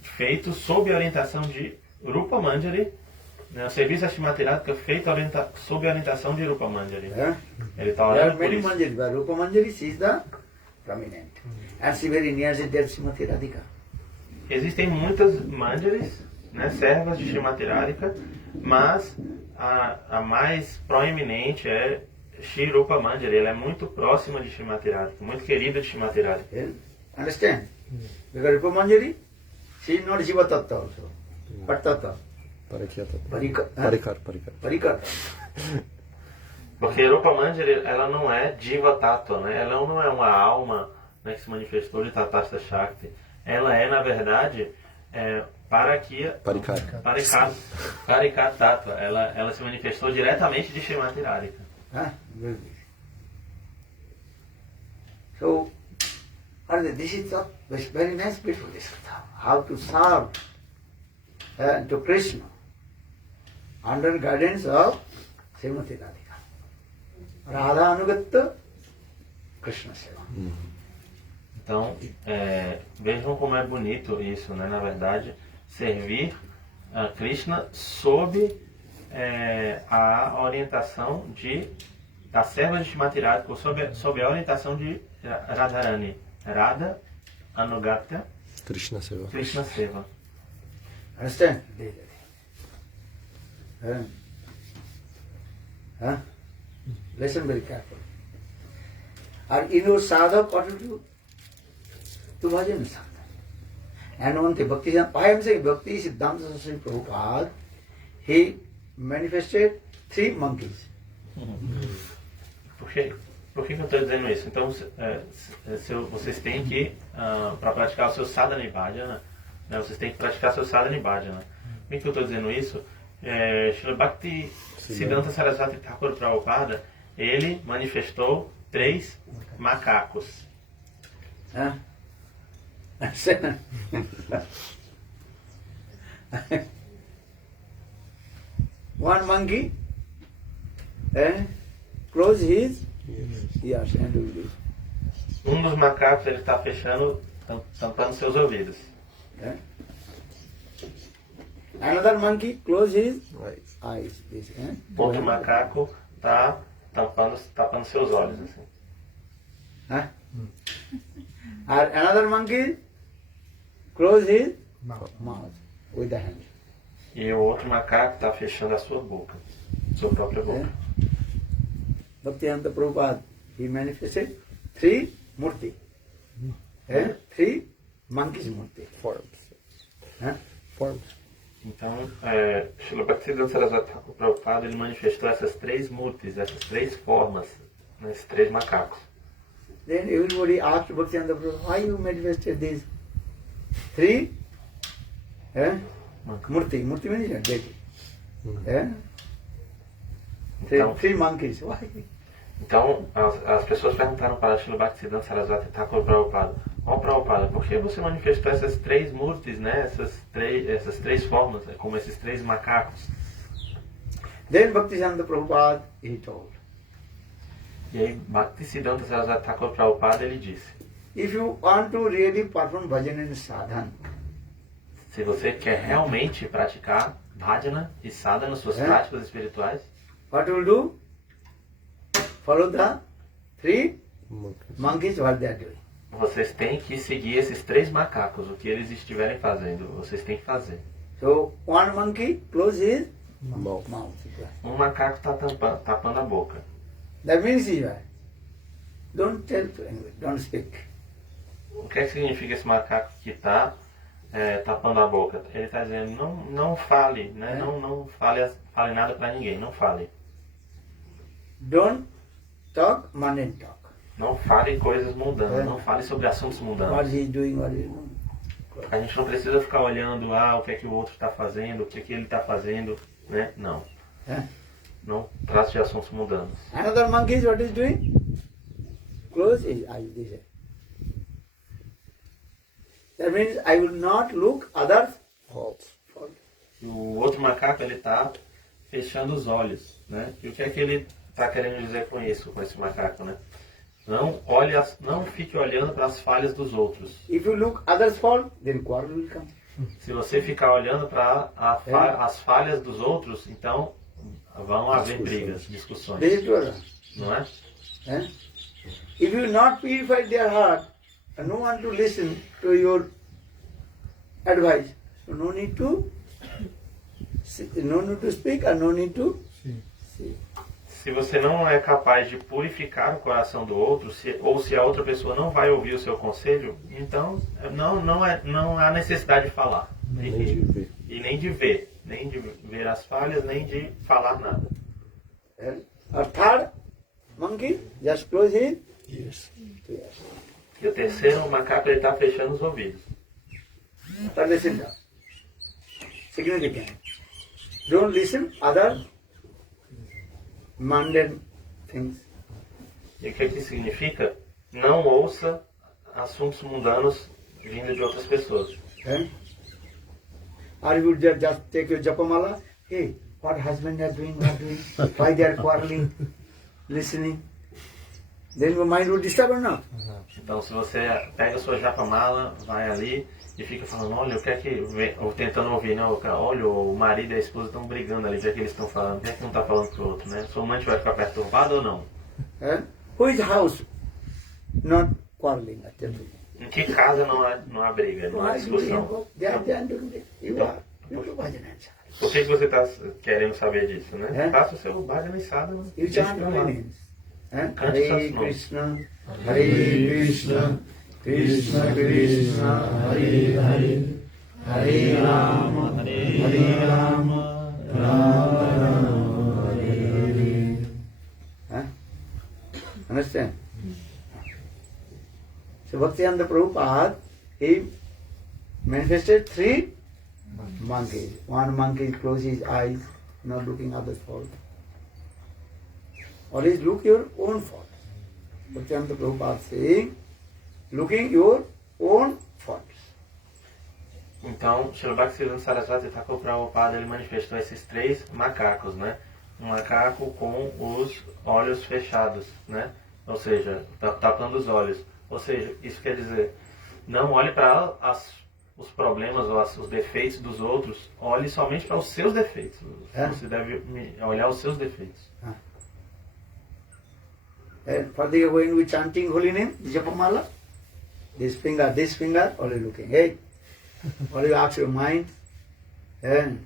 feito sob a orientação de Rupa Manjari, né? O serviço a Srimati Radhika feito sob a orientação de Rupa Manjari. Ele está There are orando por many isso. Manjari, but Rupa Manjari, she is the prominent. And she very near to dear Srimati Radhika. Existem muitas Manjaris, né, servas de Srimati Radhika, mas a mais proeminente é Shri Rupa Manjari. Ela é muito próxima de Srimati Radhika, muito querida de Srimati Radhika. Yeah? Understand? Because Rupa Manjari, she is not Jiva Tattva also. What Tattva? Parikar. Parikar. Porque Rupa Manjari, ela não é Jiva Tattva, né? Ela não é uma alma, né, que se manifestou de Tatastha Shakti. Ela é, na verdade, Parikar Tattva. Ela se manifestou diretamente de Srimati Radhika. Very good. So, this is very nice, beautiful. How to serve to Krishna under guidance of Srimati Radhika. Radha Anugatta Krishna Seva. Então, vejam como é bonito isso, né? Na verdade, servir a Krishna sob a orientação da serva de Srimati Radhika, sob a orientação de Radharani. Radha Anugatta Krishna Seva. Understand? Listen very carefully. Or in your sadhak, what to do? To bhajan sadhak. And one thing, I am saying Bhakti Siddhanta Saraswati Prabhupada, he manifested 3 monkeys. Por que eu estou dizendo isso? Então, vocês têm que, para praticar o seu sadhana bhajana, né, vocês têm que praticar seu sadhana bhajana. Por que eu estou dizendo isso? Srila Bhakti Siddhanta Saraswati Thakur Prabhupada, ele manifestou 3 macacos. One monkey close his ears and do this. Dos macacos ele está fechando, tampando seus ouvidos. Another monkey close his eyes. This, Outro macaco está tapando seus olhos. Assim. Another monkey close his mouth with the hand. E o outro macaco está fechando a sua boca, sua própria boca. Bhaktivedanta Prabhupada, he manifested 3 murti. 3 monkeys murti. Forms. Então, Srila Bhaktisiddhanta Saraswati Thakur Prabhupada, ele manifestou essas 3 murtis, essas 3 formas, né, esses 3 macacos. Then everybody asked Bhaktivedanta Prabhupada, why you manifested these 3 murti? Murti means deity. Então, 3 monkeys. Why? Então, as pessoas perguntaram para Srila Bhaktisiddhanta Saraswati Thakur Prabhupada, Prabhupada, por que você manifestou essas 3 murtis, né? Essas três formas, como esses 3 macacos? Then Bhaktisiddhanta Prabhupada, he told, E aí, Bhaktisiddhanta Saraswati Thakur Prabhupada, ele disse, if you want to really perform bhajan and sadhana, se você quer realmente praticar bhajana e sadhana, suas práticas espirituais, what you will do? Follow the three monkeys, what they are doing. vocês têm que seguir esses 3 macacos, o que eles estiverem fazendo, vocês têm que fazer. So one monkey close his Mouth. mouth. Um macaco está tapando a boca. That means don't tell to anyone, don't speak. O que é que significa esse macaco que está tapando a boca? Ele está dizendo, não fale, né? Não fale nada para ninguém, não fale. Don't talk mundane talk. Não fale coisas mundanas, não fale sobre assuntos What mundanos. he is doing, what he is doing. A gente não precisa ficar olhando o que é que o outro está fazendo, o que é que ele está fazendo, né? Não. Não trate de assuntos mundanos. Another monkey is what is doing? Close his eyes. This way. That means I will not look others faults. O outro macaco, ele está fechando os olhos, né? E o que é que ele está querendo dizer com isso, com esse macaco, né? Não fique olhando para as falhas dos outros. If you look others fault, then quarrel will come. Se você ficar olhando para as falhas dos outros, então vão haver brigas, discussões, This is true. não é? If you not purify their heart, and no one to listen to your advice, so no need to speak and no need to see. Se você não é capaz de purificar o coração do outro, ou se a outra pessoa não vai ouvir o seu conselho, então não há necessidade de falar. Nem de ver. E nem de ver as falhas, nem de falar nada. A third monkey just close his Yes. ears. E o terceiro, o macaco, ele está fechando os ouvidos. But listen now. Significant. Don't listen other mundane things. E o que significa? Não ouça assuntos mundanos vindo de outras pessoas. Or you just take your japamala. Hey, what husband are doing, what doing? Why they are quarreling? Listening. Then your mind will disturb or not? Então, se você pega a sua japamala, vai ali e fica falando, olha, o que é que... Ou tentando ouvir, não, olha, o marido e a esposa estão brigando ali, o que é que eles estão falando? O que é que um está falando pro outro, né? Sua amante vai ficar perturbada ou não? Who is house? Not quarreling. I tell you. Em que casa não há briga, não há discussão? They are doing this. You do bhajan and sadhana. Por que você está querendo saber disso, né? É? Faça o seu bhajana e sadhana. You deixa chant pra lá. holy names. Cante Hare seus nomes. Krishna, Hare Krishna, Krishna Krishna, Hare Hare, Hare Rama, Hare Rama, Rama Rama, Hare Hare. Understand? So Bhaktisiddhanta Prabhupada, he manifested 3 monkeys. One monkey closes his eyes, not looking others' fault. Always look your own fault. Bhaktisiddhanta Prabhupada saying, looking your own faults. Então, Srila Bhaktisiddhanta Saraswati Thakur Prabhupada, ele manifestou esses 3 macacos, né? Um macaco com os olhos fechados, né? Ou seja, tapando os olhos. Ou seja, isso quer dizer, não olhe para os problemas ou os defeitos dos outros, olhe somente para os seus defeitos. Você deve olhar os seus defeitos. And further when we chanting holy name, Japamala, this finger, only looking. Hey, only ask your mind and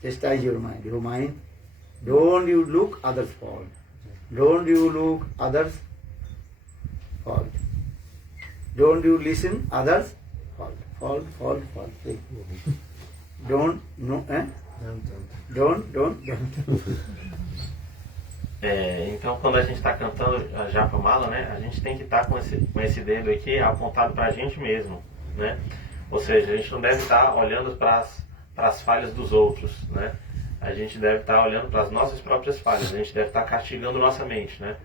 chastise your mind. Your mind, don't you look others' fault. Don't you look others' fault. Don't you listen others' fault. Fault. Don't, no, Don't. Então, quando a gente está cantando a Japamala, né, a gente tem que estar com esse dedo aqui apontado para a gente mesmo, né? Ou seja, a gente não deve estar olhando para as falhas dos outros, né? A gente deve estar olhando para as nossas próprias falhas, a gente deve estar castigando nossa mente, né?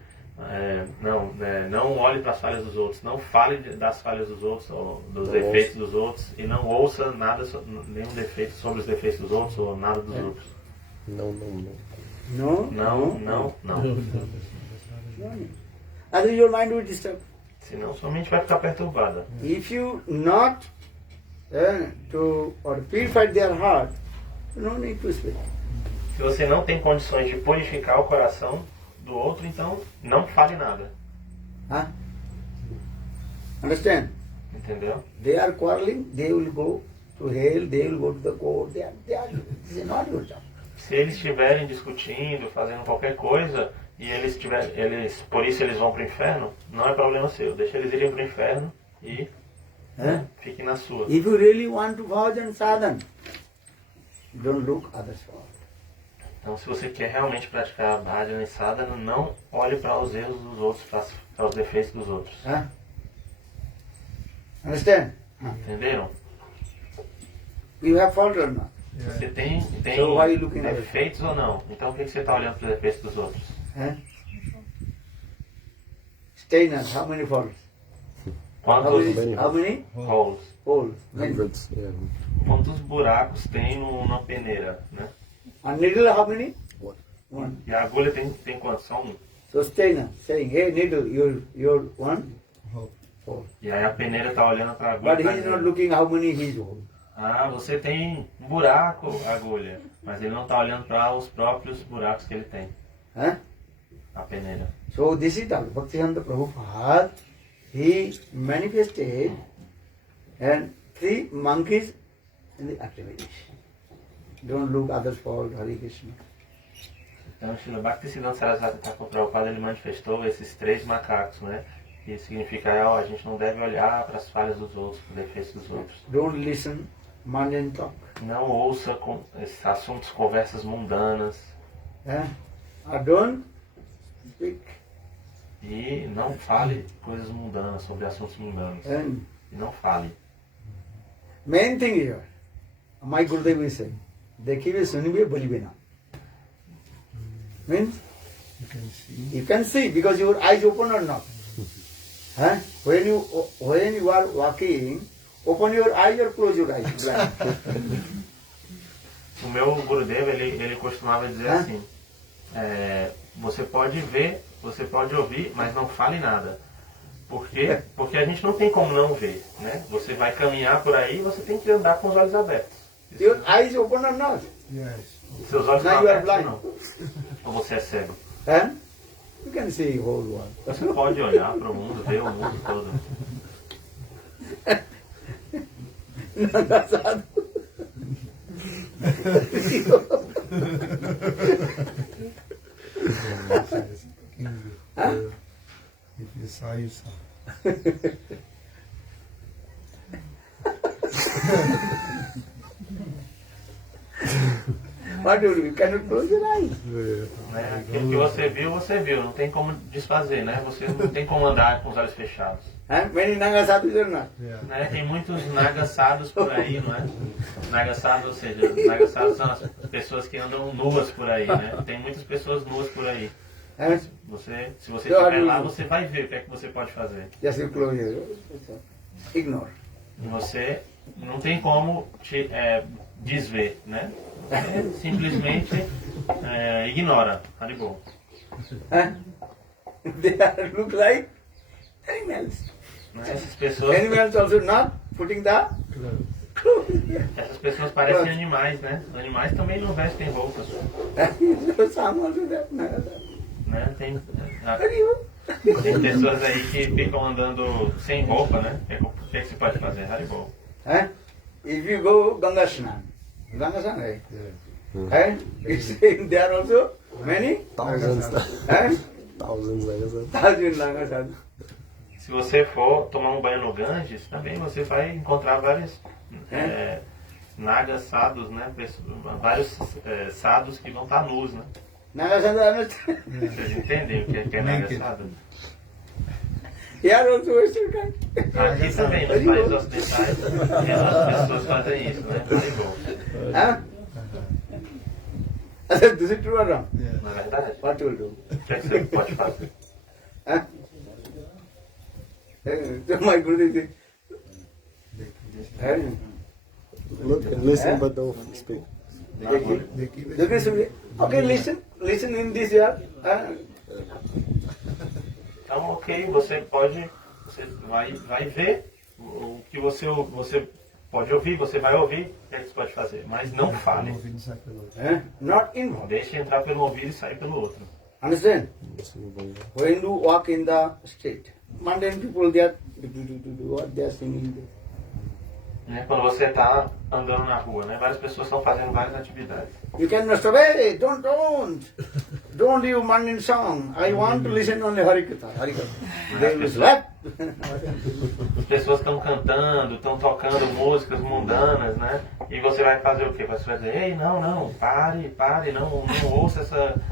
Não olhe para as falhas dos outros, não fale das falhas dos outros, ou dos defeitos dos outros, e não ouça nada, nenhum defeito sobre os defeitos dos outros, ou nada dos outros. Não. No, Não, não, não. Otherwise your mind will disturb. Senão sua mente vai ficar perturbada. If you not to or purify their heart, no need to speak. Se você não tem condições de purificar o coração do outro, então não fale nada. Huh? Understand? Entendeu? They are quarreling, they will go to hell, they will go to the court, this is not your job. Se eles estiverem discutindo, fazendo qualquer coisa, e por isso eles vão para o inferno, não é problema seu. Deixa eles irem para o inferno e fiquem na sua. If you really want to bhajan sadhan, don't look others for. Então, se você quer realmente praticar a bhajana e sadhana, não olhe para os erros dos outros, para os defeitos dos outros. Huh? Understand? Entenderam? You have fault or not? Você tem So why are you looking at it? defeitos ou não? Então, por que você está olhando para os defeitos dos outros? Huh? Steiner, how many faults? Quantos How many? holes? Holes. Many. Hundreds, yeah. Quantos buracos tem numa peneira, né? And needle, how many? One. One. E a agulha tem quantos? Só um. So Steiner saying, hey needle, you're one. Hole. E aí a peneira está olhando para a agulha. But e tá he is not dizendo, looking how many he is hole. ah, você tem um buraco, agulha. Mas ele não está olhando para os próprios buracos que ele tem, Huh? a peneira. So this is the Bhaktivedanta Prabhupada. He manifested and 3 monkeys in the activity. Don't look others for Hare Krishna. Então, Srila Bhaktisiddhanta Saraswati Thakur Prabhupada, ele manifestou esses 3 macacos, né? Que significa, ó, a gente não deve olhar para as falhas dos outros, para os defeitos dos outros. Don't listen mundane talk. Não ouça esses assuntos, conversas mundanas. Don't speak. E não fale coisas mundanas, sobre assuntos mundanos. And E não fale. main thing here, my Gurudev is saying, Dekhive sunibe bolibe na. Means you can see because your eyes open or not. When you are walking, open your eyes or close your eyes. Blind. O meu Gurudev, ele costumava dizer assim, você pode ver, você pode ouvir, mas não fale nada. Por quê? Porque a gente não tem como não ver, né? Você vai caminhar por aí e você tem que andar com os olhos abertos. Your eyes open or not? Seus olhos Now estão you are abertos ou blind. não? Ou você é cego? You can see whole world. Você pode olhar para o mundo, ver o mundo todo. Nangasado. If you saw, you saw. What do you do? You cannot close your eyes. Né? Aquilo que você viu. Não tem como desfazer, né? Você não tem como andar com os olhos fechados. Many Nangasadus are not. Né? Tem muitos nagasados por aí, não é? Nagasados, ou seja, nagasados são as pessoas que andam nuas por aí, né? Tem muitas pessoas nuas por aí. Se você estiver lá, você vai ver o que é que você pode fazer. Just you close your eyes. Ignore. Você não tem como te desver, né? Simplesmente ignora. Haribol. They look like animals. Né? Essas pessoas Also not putting the clothes. Essas pessoas parecem animais, né? Os animais também não vestem roupas. Some also that Nangasadu. Né? Tem pessoas aí que ficam andando sem roupa, né? O que é que se pode fazer? Haribol. If you go Ganga Snan, right? There are also many Thousands. Thousands, thousand Nangasadu. Se você for tomar um banho no Ganges, também você vai encontrar vários nagas-sadhus, né? Vários sadhus que vão estar nus, né? Nangasadu understand? Vocês entendem o que é naga-sadu? Here also Western country. Aqui também, nos países ocidentais, as pessoas fazem isso, né? Haribol. Is it true or wrong? Não é verdade? What you will do? O que é que você pode fazer? So my Gurudev said, Look and listen, but don't speak. Dekhi suni. Okay, listen in this year. Então, ok, você vai ver o que você pode ouvir, você vai ouvir, o que você pode fazer, mas não fale. Ouvindo sai pelo outro. Not inward. Deixe entrar pelo ouvido e sair pelo outro. Understand? When you walk in the street, mundane people they are what they are singing. Né? Quando você está andando na rua, né? Várias pessoas estão fazendo várias atividades. You cannot stop. Hey, don't you mundane song. I want to listen only Harikatha. They will slap. As pessoas estão cantando, estão tocando músicas mundanas, né? E você vai fazer o quê? Você vai dizer, ei, não, pare, não ouça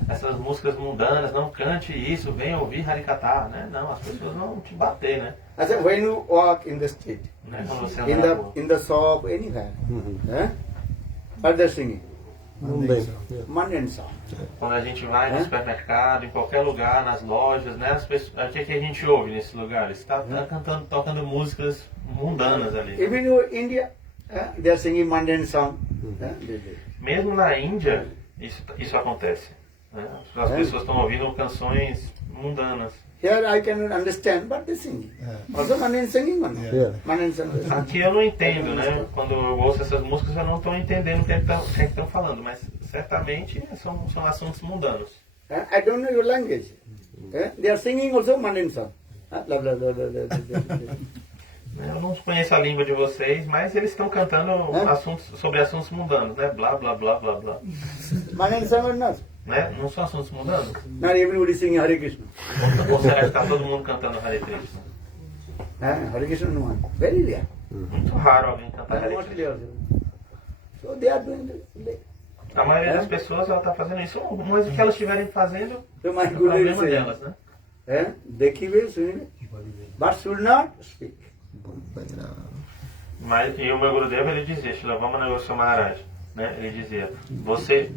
essas músicas mundanas, não cante isso, venha ouvir Harikatha, né? Não, as pessoas vão te bater, né? I said, when you walk in the street, Né? Quando você anda na rua. in the shop, anywhere, what they're singing? Mundane song. Quando a gente vai no supermercado, em qualquer lugar, nas lojas, né? As pessoas, o que a gente ouve nesse lugar? Eles estão cantando, tocando músicas mundanas ali. Even in India, they are singing mundane song. Mesmo na Índia, isso acontece. Né? As pessoas estão ouvindo canções mundanas. Here I cannot understand, but they sing. Also mundane singing one. Mundane song. Aqui eu não entendo, né? Quando eu ouço essas músicas, eu não estou entendendo o que estão falando, mas certamente são assuntos mundanos. I don't know your language. They are singing also mundane song. Blah, blah, blah, blah, blah, blah, blah. Eu não conheço a língua de vocês, mas eles estão cantando sobre assuntos mundanos, né? Blá, blá, blá, blá, blá. Mundane song or not? Né? Não são assuntos mundanos? Not everybody singing Hare Krishna. Ou será que está todo mundo cantando Hare Krishna? Hare Krishna no one. Very rare. Muito raro alguém cantar Hare Mostly Krishna. also. So they are doing the A maioria das pessoas ela está fazendo isso, mas o que elas estiverem fazendo So é my o Guru is problema saying, delas, né? Dekhive, sunive, but should not speak. Mas, e o meu Gurudeva ele dizia, Shilavamana Goswami Maharaj, né? Ele dizia, você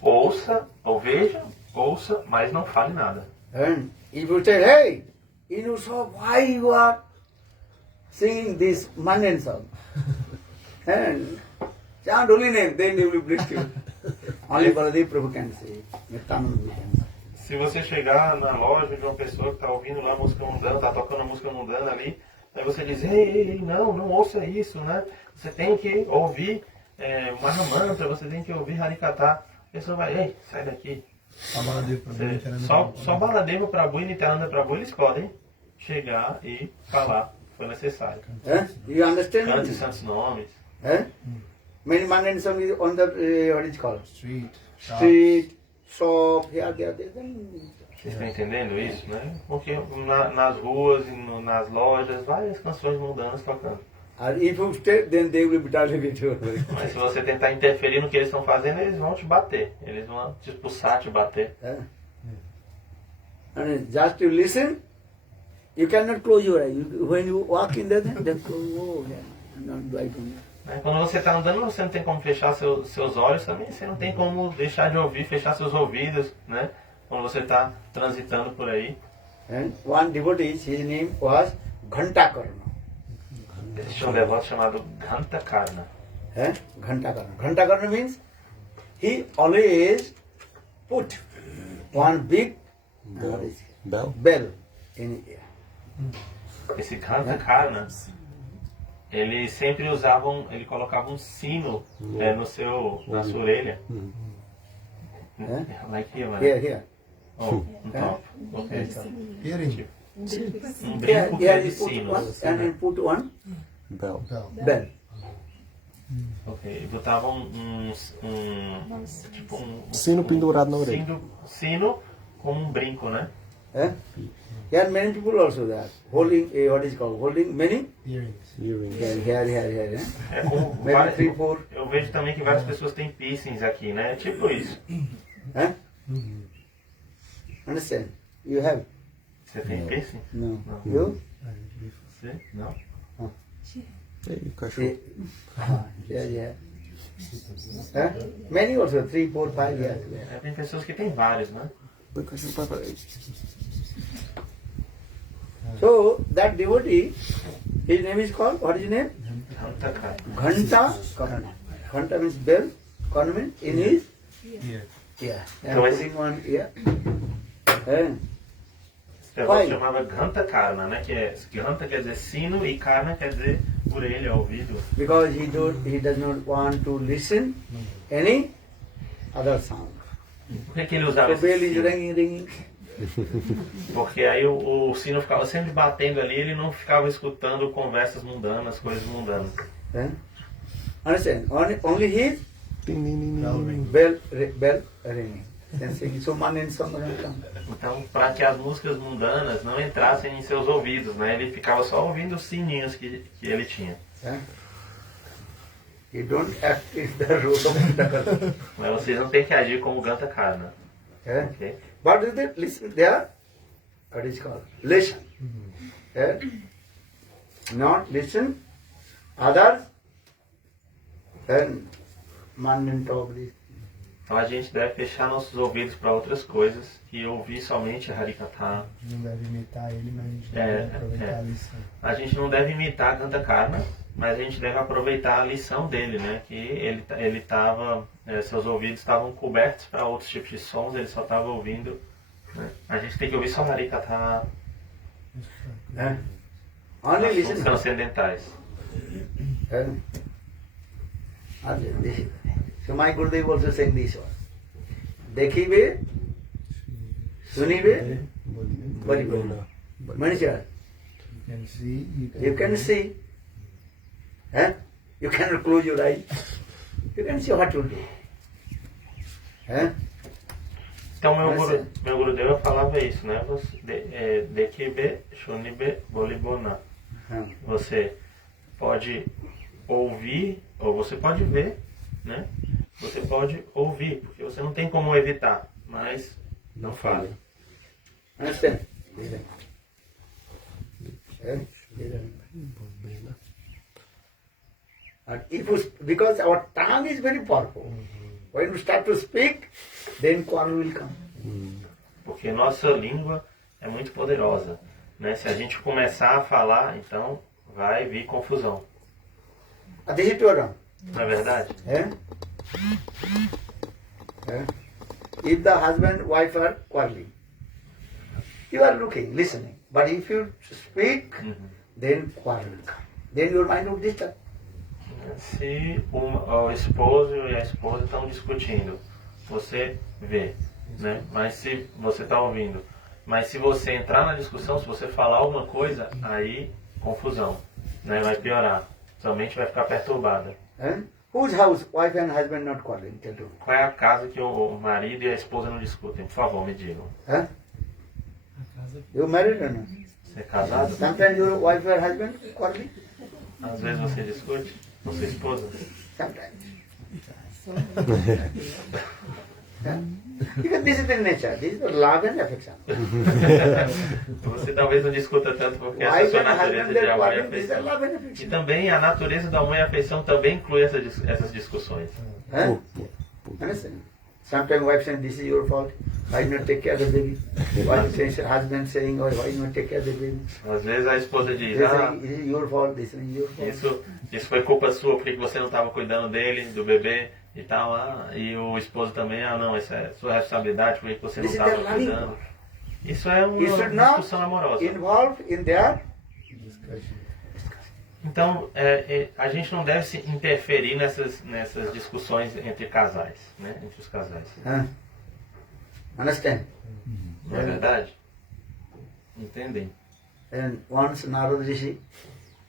ouça, ou veja, ouça, mas não fale nada. And if you tell, hey, you so why you are singing this mundane song? And chant holy name, then they will bless you. Only Baladev Prabhu can say, Nityananda can say. Se você chegar na loja de uma pessoa que está ouvindo lá música mundana, está tocando a música mundana ali, aí você diz, ei, não ouça isso, né? Você tem que ouvir Mahamantra, você tem que ouvir Harikatha. A pessoa vai, ei, sai daqui. A Baladev Prabhu, Nityananda Só Baladeva Prabhu e Nityananda Prabhu eles podem chegar e falar o que for necessário. You understand? Cante santos nomes. Many mundane song is on the, what is it called? Street, Shop, here, there. Vocês estão entendendo isso, né? Porque nas ruas e nas lojas, várias canções mundanas tocando. And if you stay, then they will be targeted you. Mas se você tentar interferir no que eles estão fazendo, eles vão te bater. Eles vão te expulsar, te bater. And just to listen, you cannot close your eyes. When you walk in there, then close. Oh, yeah. Not right on that. Quando você está andando, você não tem como fechar seus olhos também. Você não tem como deixar de ouvir, fechar seus ouvidos, né? Quando você está transitando por aí. And one devotee, his name was Ghantakarna. Existe um devoto chamado Ghantakarna. Ghantakarna. Ghantakarna means he always put one big bell in the ear. Esse Ghantakarna, ele sempre ele colocava um sino na sua orelha. Like here, man. Here. Oh, então, ok. Earring, Um brinco que é de you put sino. one, and then put one bell. bell. Ok, e botava tipo Sino pendurado na orelha. Sino como um brinco, né? Here many people also there, holding what is called, holding many Earrings. here. É como Maybe 3, 4. eu vejo também que várias pessoas têm piercings aqui, né? Tipo isso. Understand? You have? Você tem piercing? No. You? Você? Não? Ei, cachorro. Yeah. Many also, 3, 4, 5 years. Tem pessoas que têm vários, né? Oi, cachorro, papai. So, that devotee, his name is called, what is his name? Ghantakarna. Ghanta Karna. Ghanta means bell, Cornament in his Here. ear. Então And esse- putting one ear. Eh? Esse negócio Why? chamava Ganta Karna, né? Que é Ganta quer dizer sino e Karna quer dizer orelha, ouvido. Because he does not want to listen any other sound. Por que ele usava So bell esse is sino? ringing. Porque aí o sino ficava sempre batendo ali, ele não ficava escutando conversas mundanas, coisas mundanas. Eh? Understand? Only his Ding, ding, ding, ding, ding. bell ringing. Then saying, so man and son will come. Então, para que as músicas mundanas não entrassem em seus ouvidos, né? Ele ficava só ouvindo os sininhos que ele tinha. Eh? You don't act in the role of the Mas vocês não têm que agir como Ganta Karna, eh? ok? What is it? Listen, they are, what is called? Listen. Eh? Not listen, others, then man and talk this. Então a gente deve fechar nossos ouvidos para outras coisas e ouvir somente Harikatha. Não deve imitar ele, mas a gente É, deve aproveitar é. a lição. A gente não deve imitar Ganta Karna, mas a gente deve aproveitar a lição dele, né? Que ele estava, seus ouvidos estavam cobertos para outros tipos de sons, ele só estava ouvindo. Né? A gente tem que ouvir só Harikatha, Eh? Only assuntos listen. transcendentais. Eh? This. So my Gurudev also saying this one. Dekhibe, sunibe, bolibe. Manager, You can see, you can see. Eh? You cannot close your eyes. You can see what to do. Eh? Então Mas meu Gurudeva falava isso, né? Dekibe, shunibe, bolibona. Você pode ouvir, ou você pode ver, né? Você pode ouvir, porque você não tem como evitar, mas não fale. Understand? Eh? And because our tongue is very powerful. When we start to speak, then quarrel will come. Porque nossa língua é muito poderosa, né? Se a gente começar a falar, então vai vir confusão. This is true. Não é verdade? Eh? Eh? If the husband, wife are quarreling, you are looking, listening. But if you speak, then quarrel will come. Then your mind will disturb. Se o esposo e a esposa estão discutindo, você vê, né? Mas se você está ouvindo, mas se você entrar na discussão, se você falar alguma coisa, aí confusão, né? Vai piorar, sua mente vai ficar perturbada. Eh? Whose house, wife and husband not quarreling? Tell you. Qual é a casa que o marido e a esposa não discutem? Por favor, me digam. Eh? You married or not? Você é casado? Sometimes your wife or husband quarreling. Às vezes você discute com sua esposa. Sometimes. Because this is the nature. This is the love and affection. Você talvez não discuta tanto porque essa é a Wife sua and natureza husband de they're amor e quarreling. This is the afeição. love and E affection. também a natureza do amor e afeição também inclui essas discussões. Huh? Understand? Sometimes wife saying, this is your fault. Why not take care of the baby? Wife saying, husband saying, oh, why not take care of the baby? Às vezes a esposa diz, They ah, say, this is your fault, this is your fault. isso foi culpa sua porque você não estava cuidando dele, do bebê e tal. Ah, e o esposo também, ah não, isso é sua responsabilidade porque você não This is estava their loving cuidando. Isso é You uma should not discussão amorosa. involve in their Então, a gente não deve se interferir nessas discussões entre casais, né? Entre os casais. understand? Não é verdade? Entendem? And once Narada Rishi,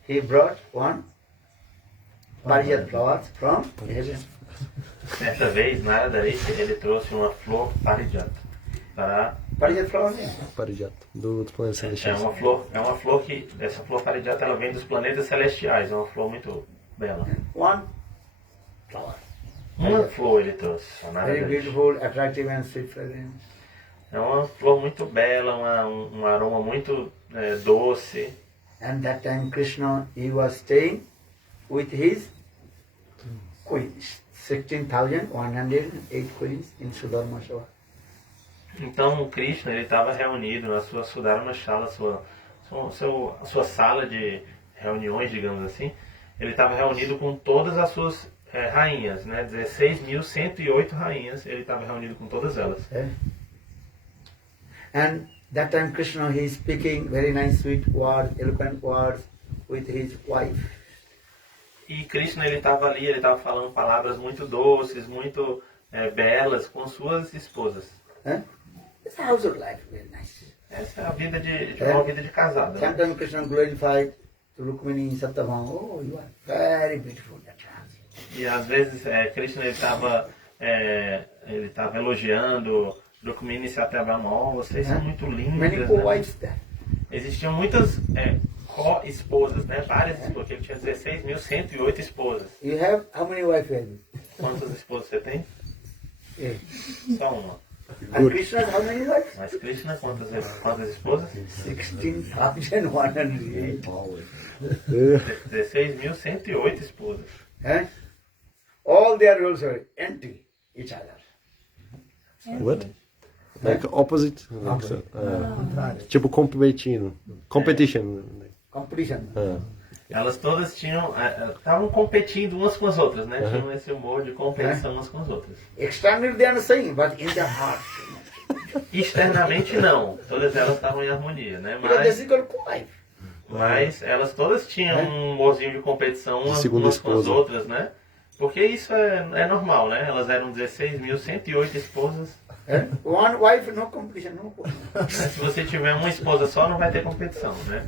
he brought one Parijat flowers from heaven. Dessa vez, Narada Rishi, ele trouxe uma flor parijata. Parijat flowers, yeah. Parijata, do planeta É celestial. uma flor que, essa flor parijata, ela vem dos planetas celestiais, é uma flor muito bela. One flower. Uma flor ele trouxe, a Narada Very Rishi. beautiful, attractive and sweet fragrance. É uma flor muito bela, um aroma muito doce. And that time Krishna, he was staying with his queens, 16,108 queens in Sudharma Sabha. Então o Krishna ele estava reunido na sua Sudharma Shala, a sua sala de reuniões, digamos assim. Ele estava reunido com todas as suas rainhas, né? 16.108 rainhas, ele estava reunido com todas elas. And that time Krishna, he is speaking very nice, sweet words, eloquent words with his wife. E Krishna, ele estava ali, ele estava falando palavras muito doces, muito belas com suas esposas. It's a household life, very nice. Essa é a vida de uma vida de casada. Né? Sometimes Krishna glorified to Rukmini Satyabhama. Oh, you are very beautiful that time. E às vezes Krishna, ele estava elogiando Rukmini e Satyabhama. Oh, vocês são muito lindas. Many Né? co-wives there. Existiam muitas co-esposas, né? Várias esposas, porque ele tinha 16.108 esposas. You have, how many wives have you? Quantas esposas você tem? Yeah. Só uma. And Krishna, how many wives? Mas Krishna, quantas esposas? 16,108. 16.108 esposas. All they are also anti each other. What? Like opposite? Opposite. Tipo competindo. Competition. Competition. Elas todas estavam competindo umas com as outras, né? Tinham esse humor de competição umas com as outras. Externally they are the same, but in their heart. Externamente não, todas elas estavam em harmonia, né? Because this is called co-wife. Mas elas todas tinham um humorzinho de competição umas com as outras, né? Porque isso é normal, né? Elas eram 16.108 esposas. One wife, no competition, no competition. Se você tiver uma esposa só, não vai ter competição, né?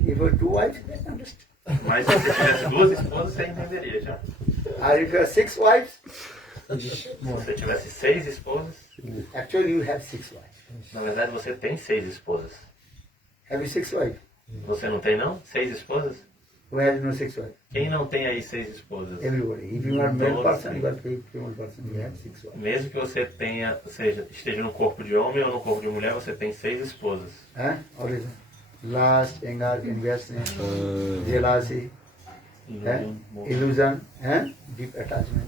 If you have two wives, then understand. Mas se você tivesse duas esposas, você entenderia já. Or if you have 6 wives, Se você tivesse 6 esposas, actually you have 6 wives. na verdade você tem 6 esposas. Have you 6 wives? Você não tem não? 6 esposas? Who has no 6 wives? Quem não tem aí 6 esposas? Everybody. If you are male person, you are female person, you have 6 wives. Mesmo que você tenha, esteja no corpo de homem ou no corpo de mulher, você tem 6 esposas. Always lust, anger, investment, jealousy, illusion, deep attachment,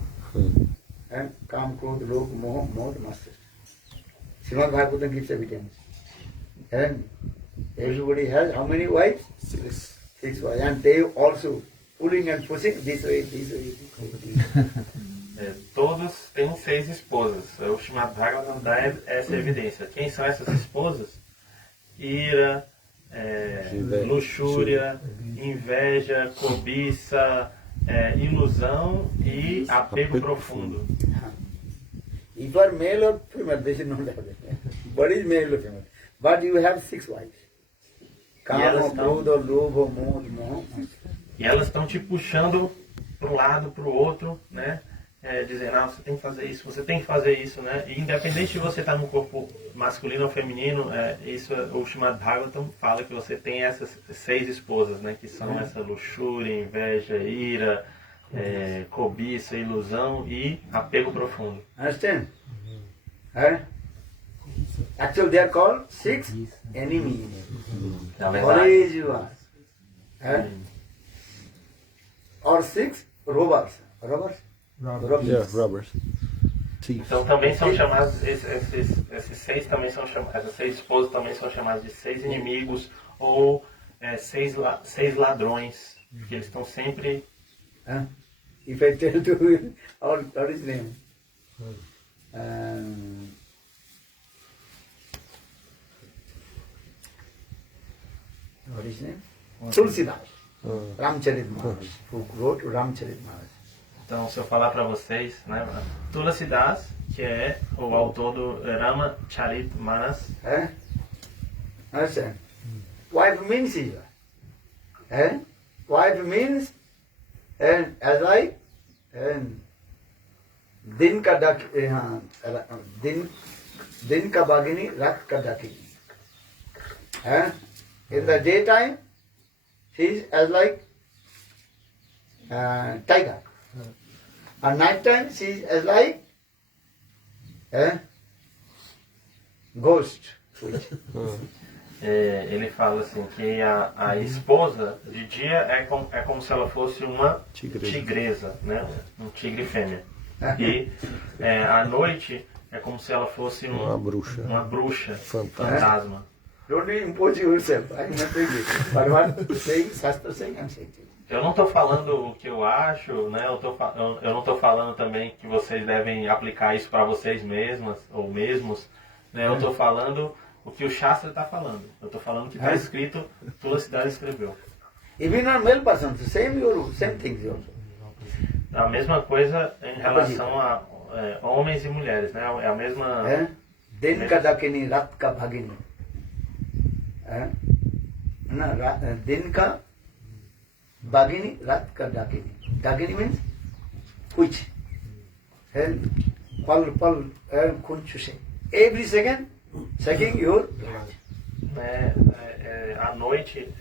काम क्रोध लोभ मोह मोह मत्सर. Srimad Bhagavatam gives evidence. And everybody has how many wives? 6 wives. And they also pulling and pushing this way, this way, this way. Todos têm 6 esposas. O Srimad Bhagavatam dá essa evidência. Quem são essas esposas? Ira, luxúria, inveja, cobiça, ilusão e apego profundo. If you are male or female, they should not have it. But is male or female. But you have 6 wives. Kama, krodha, lobha, moha. E elas estão te puxando para um lado, para o outro, né? Dizendo, você tem que fazer isso, você tem que fazer isso, né? E independente de você estar no corpo masculino ou feminino, o Srimad Bhagavatam fala que você tem essas 6 esposas, né? Que são essa luxúria, inveja, ira, cobiça, ilusão e apego profundo. Understand? Actually they are called 6 enemies. Na What verdade, is you are? Or 6 robbers. Robbers? Yeah, robbers. Thieves. então também são chamados, esses 6 também são chamados, essas 6 esposas também são chamadas de 6 inimigos ou 6 ladrões, que eles estão sempre... If I tell to you, what is name? What is name? Tulsidas. Ramcharitmanas. Who wrote Ramcharitmanas. Então, se eu falar para vocês, né, Tulsidas, que é o autor do Rama Charitmanas, Understand? Wife means Shiva. Wife means as like दिन का bagini, rat ka dakini. In the daytime, she is as like tiger. At night time, she is as like ghost. Ele fala assim que a esposa de dia é como se ela fosse uma tigresa, né? Um tigre fêmea. E à noite é como se ela fosse uma bruxa fantasma. Don't impose yourself. I am not doing it. But what saying, Shastra saying, I am saying it. Eu não estou falando o que eu acho, né? Eu não estou falando também que vocês devem aplicar isso para vocês mesmas ou mesmos, né? Eu estou falando o que o Shastra está falando. Eu estou falando o que está escrito, Tulasidas escreveu. Even on male persons, same things also. A mesma coisa em relação a homens e mulheres, né? É a mesma. Din ka dakini, rat ka bhagini. Din ka bhagini, rat ka dakini. Dakini means which? Pal, kunchuse. Every second, sucking your blood. A noite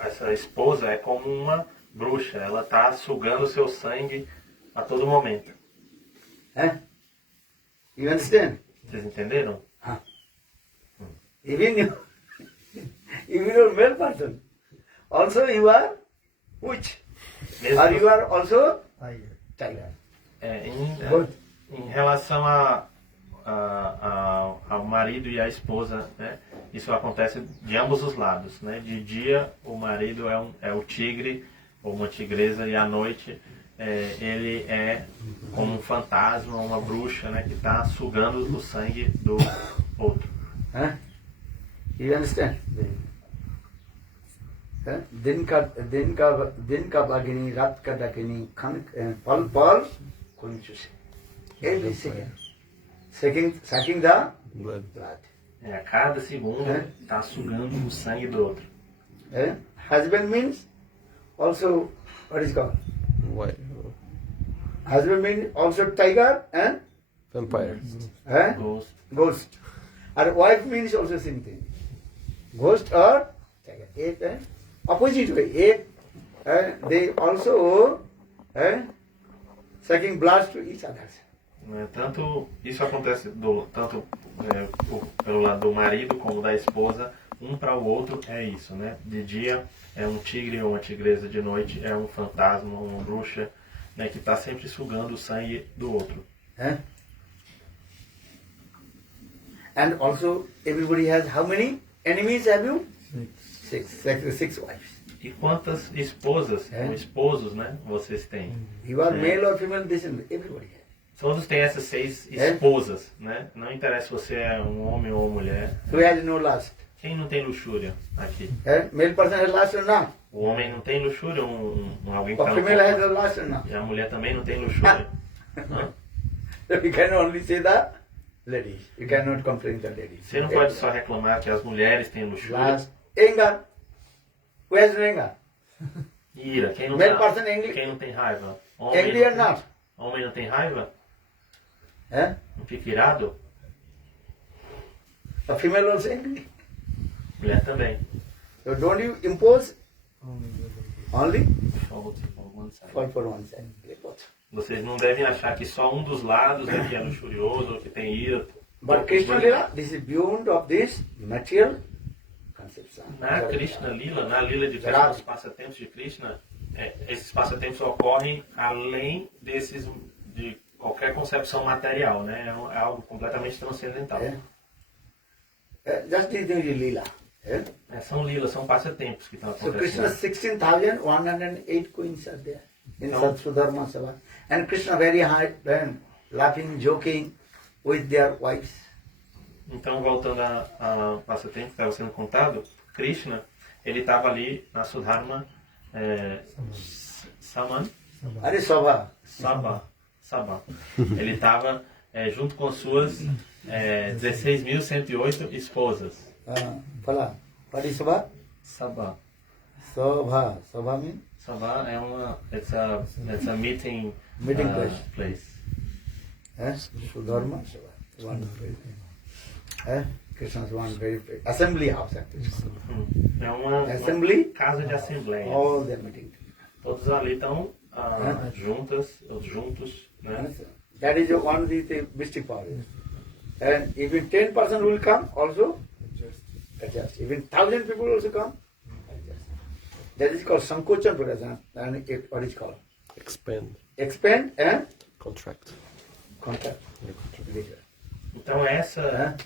essa esposa é como uma bruxa, ela está sugando o seu sangue a todo momento. You understand? Vocês entenderam? Even you're male person, also you are witch, Mesmo, or you are also Tiger. tiger. em relação ao marido e à esposa, né? Isso acontece de ambos os lados, né? De dia o marido é o tigre ou uma tigresa e à noite ele é como um fantasma, uma bruxa, né? Que está sugando o sangue do outro. You understand? Din ka bagini, rat ka dakini, pal kunchuse. Every second. Sucking the Blood. blood. A cada segundo está sugando o sangue do outro. Husband means also, what is called? White. Husband means also tiger and Vampire. Ghost. ghost. And wife means also same thing. Ghost or tiger. Opposite way. They also sucking blood to each other. Tanto isso acontece pelo lado do marido como da esposa, um para o outro é isso, né? De dia é um tigre ou uma tigresa, de noite é um fantasma, uma bruxa, né? Que está sempre sugando o sangue do outro. And also everybody has how many enemies have you? Six wives. E quantas esposas ou esposos, né? Vocês têm? You are male or female, this is everybody has. Todos têm essas 6 esposas, né? Não interessa se você é um homem ou uma mulher. Who has no lust? Quem não tem luxúria aqui? Male person has lust or not? O homem não tem luxúria, alguém que Or está no female has corpo. no lust or not? E a mulher também não tem luxúria. Não. So you can only say the ladies. You cannot complain the ladies. Você não pode só reclamar que as mulheres têm luxúria. Lust, anger. Who has no anger? Ira. Quem não, Male person angry. quem não tem raiva? Angry or not? Homem não tem raiva? A Não fica irado? female also angry. Mulher também. So don't you impose only for one side. Vocês não devem achar que só um dos lados é que é luxurioso ou que tem ira. But Krishna Lila, this is beyond of this material conception. Na Krishna Lila, na Lila de Krishna, nos passatempos de Krishna, esses passatempos ocorrem além de qualquer concepção material, né? É algo completamente transcendental. Just this is Lila. São lilas, são passatempos que estão So Krishna's acontecendo. 16,108 queens are there in Satsudharma Sabha. And Krishna very high, laughing, joking with their wives. Então, voltando a passatempo que estava sendo contado, Krishna, ele estava ali na Sudharma Are Sabha. Sabha. Ele estava junto com suas 16.108 esposas. Fala. What is Sabha? Sabha. Sabha. Sabha means? Sabha é it's a meeting Meeting place. Sudharma Sabha. One very Krishna's one very assembly house actually. É uma Assembly? casa de assembleia. All their meeting. Todos ali estão juntos, né? That is one of the mystic power. And even 10 person will come also, adjust. Even 1,000 people also come, adjust. That is called Sankochan Pradhan. And what is called? Expand and Contract. contact. Então essa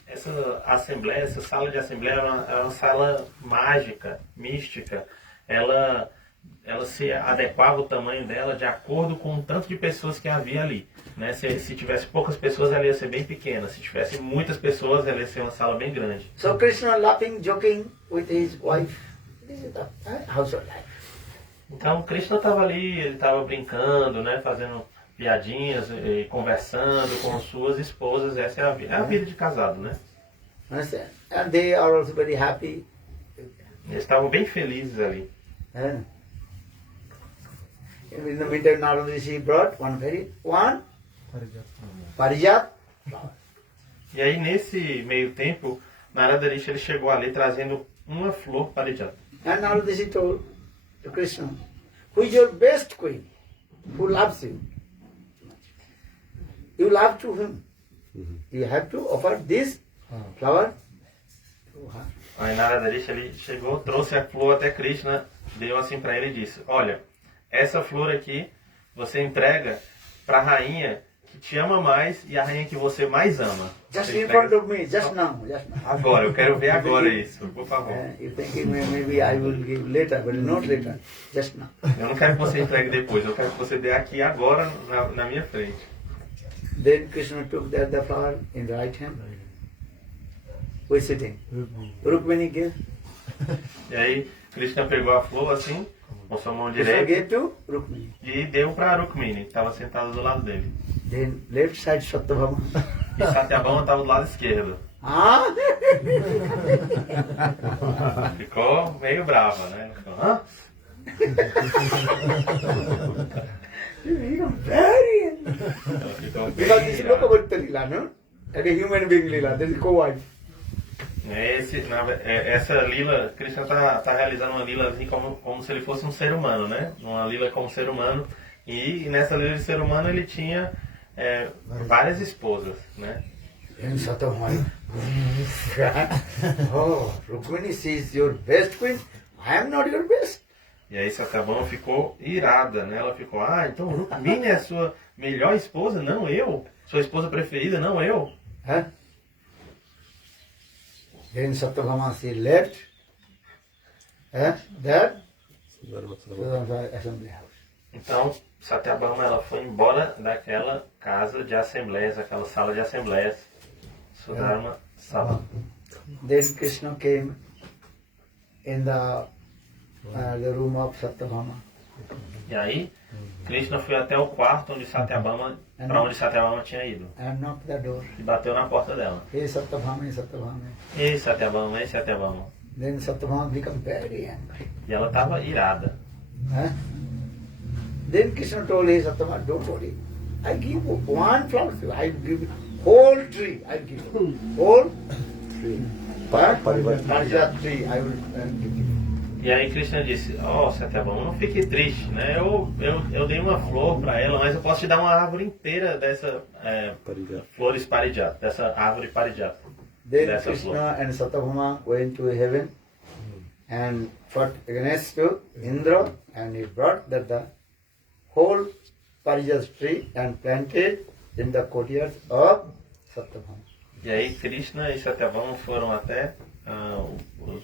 assembleia, essa sala de assembleia é uma sala mágica, mística. Ela ela se adequava o tamanho dela de acordo com o tanto de pessoas que havia ali. Né? Se tivesse poucas pessoas, ela ia ser bem pequena. Se tivesse muitas pessoas, ela ia ser uma sala bem grande. So Krishna laughing, joking with his wife. This is the household life. Então Krishna estava ali, ele estava brincando, né? Fazendo piadinhas e conversando com suas esposas. Essa é a vida de casado, né? Understand? And they are also very happy. Eles estavam bem felizes ali. And in the meantime, Narada Rishi brought one Parijat flower. E aí nesse meio tempo, Narada Rishi ele chegou ali trazendo uma flor parijata. And Narada Rishi told to Krishna, who is your best queen? Who loves you? You love to him. You have to offer this flower to her. Aí Narada Rishi ele chegou, trouxe a flor até Krishna, deu assim para ele e disse: olha, essa flor aqui você entrega para a rainha que te ama mais e a rainha que você mais ama. Just Você in entrega- front of me, just now. Agora, eu quero ver agora isso, por favor. You thinking maybe I will give later, but not later, just now. Eu não quero que você entregue depois, eu quero que você dê aqui agora na minha frente. Then Krishna took the flower in the right hand. Who is sitting? Rukmini gave. E aí Krishna pegou a flor assim, com sua mão Krishna direita gave to Rukmini. e deu para Rukmini, que estava sentada do lado dele. Then left side Satyabhama. E Satyabhama estava do lado esquerdo. Ah! Ficou meio brava, né? Ficou, hã? You are very Ela ficou bem because this is irada. Lokavatta Lila, no? Like a human being Lila, that is co-wife. Essa lila, Krishna tá realizando uma lila assim como se ele fosse um ser humano, né? Uma lila como ser humano. E nessa lila de ser humano ele tinha várias esposas, né? Then Satyabhama, oh, Rukmini says your best queen, I am not your best. E aí Satyabhama ficou irada, né? Ela ficou, então Rukmini é a sua melhor esposa, não eu? Sua esposa preferida, não eu? Huh? Then Satyabhama she left that assembly house. Então Satyabhama ela foi embora daquela casa de assembleias, aquela sala de assembleias, Sudharma Sabha. Then Krishna came in the room of Satyabhama. E aí Krishna foi até o quarto onde Satyabhama, para onde Satyabhama tinha ido, And knocked the door. e bateu na porta dela. Hey Satyabhama, Satyabhama. Ei Satyabhama, ei Satyabhama. Then Satyabhama became very angry. E ela estava irada. Huh? Then Krishna told hey Satyabhama, don't worry. I give one flower to you. I give whole tree. I give whole tree. Parijat tree. I will give you. E aí Krishna disse, Satyabhama, não fique triste, né? Eu dei uma flor para ela, mas eu posso te dar uma árvore inteira dessa flores parijata, dessa árvore parijata. Then Dessa Krishna flor. and Satyabhama went to heaven and fought against to Indra, and he brought the whole Parijat tree and planted in the courtyard of Satyabhama. E aí Krishna e Satyabhama foram até os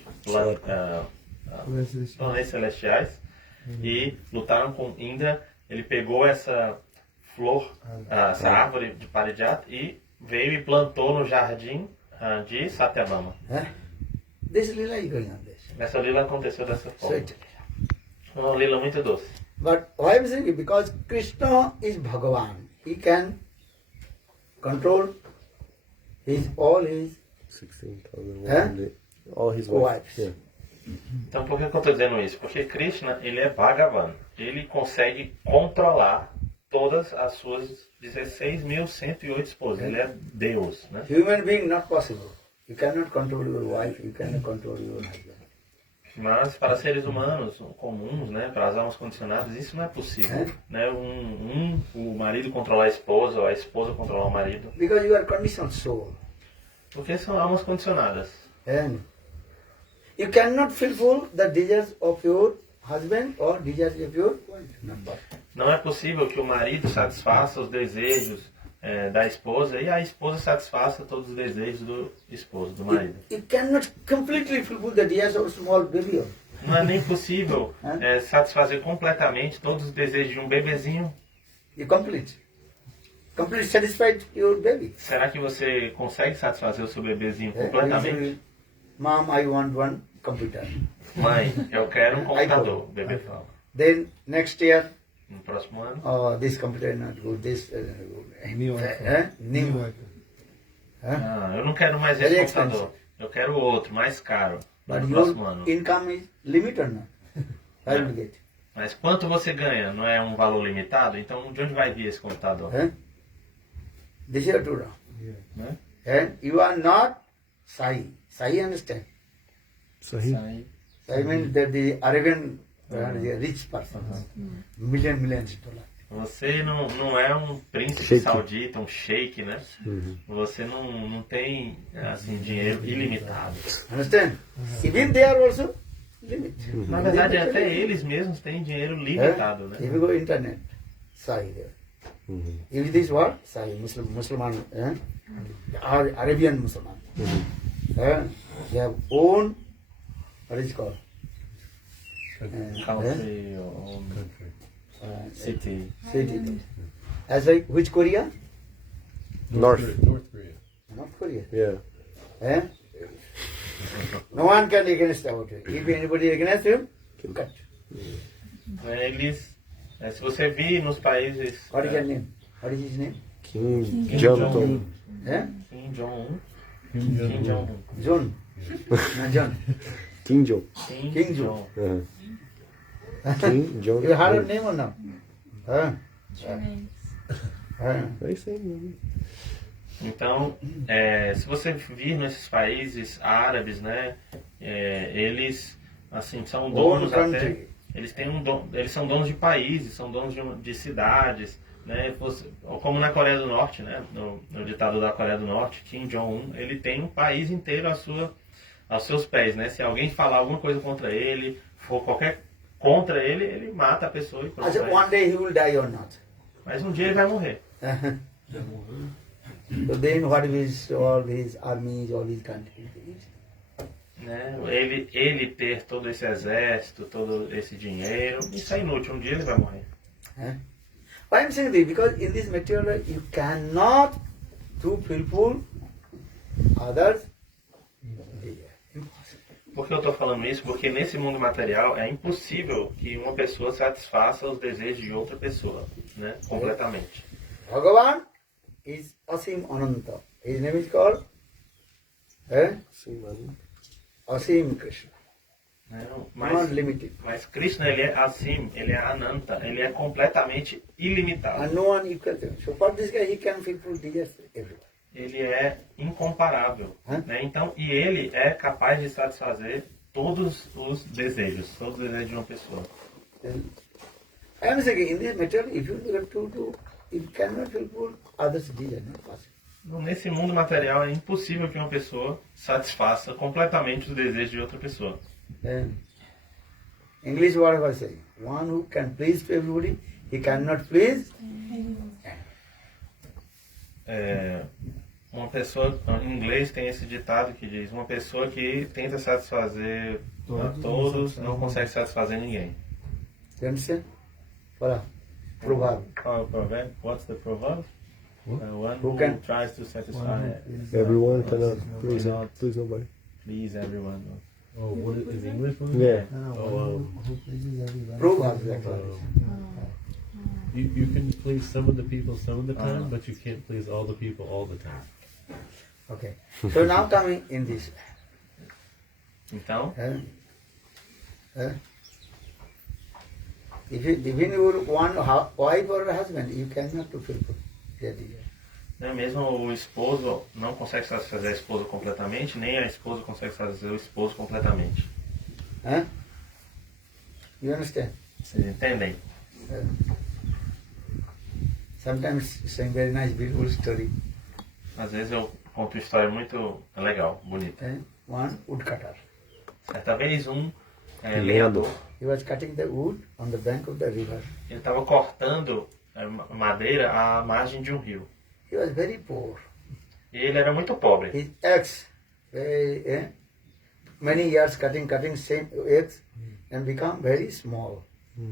planetas celestiais e lutaram com Indra. Ele pegou essa flor, essa árvore de Parijat e veio e plantou no jardim de Satyabhama. Huh? This lila is going on this. Essa lila aconteceu dessa forma. Sweet. Uma lila muito doce. But why I'm saying it? Because Krishna is Bhagavan. He can control all his 16,000 all his wives. Yeah. Então por que eu estou dizendo isso? Porque Krishna, ele é Bhagavan. Ele consegue controlar todas as suas 16.108 esposas. Ele é Deus, né? Human being not possible. You cannot control your wife, you cannot control your husband. Mas para seres humanos comuns, né, para as almas condicionadas, isso não é possível. Né? O marido controlar a esposa, ou a esposa controlar o marido. Because you are conditioned soul. Porque são almas condicionadas. And you cannot fulfill the desires of your husband or desires of your wife. Not possible. Não é possível que o marido satisfaça os desejos da esposa e a esposa satisfaça todos os desejos do esposo, do marido. You cannot completely fulfill the desires of small baby. não é nem possível satisfazer completamente todos os desejos de um bebezinho. You complete. Complete satisfied your baby. Será que você consegue satisfazer o seu bebezinho You completamente? say, Mom, I want one computer. Mãe, eu quero um computador, o bebê fala. Then next year, No próximo ano, oh, this computer is not good. This good. New New. eu não quero mais Very esse computador. Eu quero outro, mais caro, But no your próximo ano. income is limited or not? I will get. Mas quanto você ganha? Não é um valor limitado? Então de onde vai vir esse computador? This is true. Né? And you are not Sai. Sai understand? Sahi. Sai means that the Arabian the rich person. Millions of dollars. Você não é um príncipe Sheik. saudita, um sheik, né? Você não tem assim, dinheiro ilimitado. Understand? Even they are also limit. Na verdade, até eles mesmos têm dinheiro limitado, né? If you go internet, Sai there. If this what? Sai, Musliman, Arabian Musliman. They have own, what is it called? Country or city. City. As like which Korea? North. Korea. North Korea. Yeah. No one can against about it. If anybody against him, cut. Eles, se você vir nos países What is your name? What is his name? Kim Kim Jong-un. Kim Jong-un, Kim Kim Jong-un. Jong-un, John. No, John. Kim Jong. Kim Jong. Kim Jong. You heard her name or no? É isso aí mesmo. Então, se você vir nesses países árabes, né, eles assim são donos até, eles têm eles são donos de países, são donos de cidades, né, como na Coreia do Norte, né, no ditador da Coreia do Norte, Kim Jong-un, ele tem um país inteiro aos seus pés, né? Se alguém falar alguma coisa contra ele, for qualquer contra ele, ele mata a pessoa e pronto. One day he will die or not. Mas um dia ele vai morrer. So then what is all these armies, all these countries? Né? Ele ter todo esse exército, todo esse dinheiro, isso é inútil, um dia ele vai morrer. Why I'm saying this? Because in this material you cannot to fulfill others. Por que eu estou falando isso? Porque nesse mundo material é impossível que uma pessoa satisfaça os desejos de outra pessoa, né? Completamente. Bhagavan is Asim Ananta. His name is called Asim Krishna. Not limited. Mas Krishna, ele é assim, ele é Ananta, ele é completamente ilimitado. And no one equal to him. So for this guy he can fulfill desires everywhere. Ele é incomparável, né? Então, e ele é capaz de satisfazer todos os desejos de uma pessoa. I am saying in this material, if you have to do, you cannot fulfill others' desire, not possible. Nesse mundo material é impossível que uma pessoa satisfaça completamente os desejos de outra pessoa. English what I was saying. One who can please everybody, he cannot please. Uma pessoa, em inglês tem esse ditado que diz: uma pessoa que tenta satisfazer a todos não consegue satisfazer ninguém. You understand? Voilà. Proverb. Qual é o provérbio? What's the proverb? One Who who can- tries to satisfy Everyone cannot please nobody. please everyone. Oh, what is English one? Yeah. Proverb. Exactly. You can please some of the people some of the time, but you can't please all the people all the time. Okay. So now coming in this. Então, If you, even your one wife or husband, you cannot fulfill their desire. né, mesmo o esposo não consegue satisfazer a esposa completamente, nem a esposa consegue satisfazer o esposo completamente. You understand? Vocês entendem? Sometimes saying very nice, beautiful story. Às vezes eu conto uma história muito legal, bonita. One woodcutter. Certa vez lenhador, He was cutting the wood on the bank of the river. ele estava cortando madeira à margem de um rio. He was very poor. E ele era muito pobre. His axe many years cutting same eggs and become very small.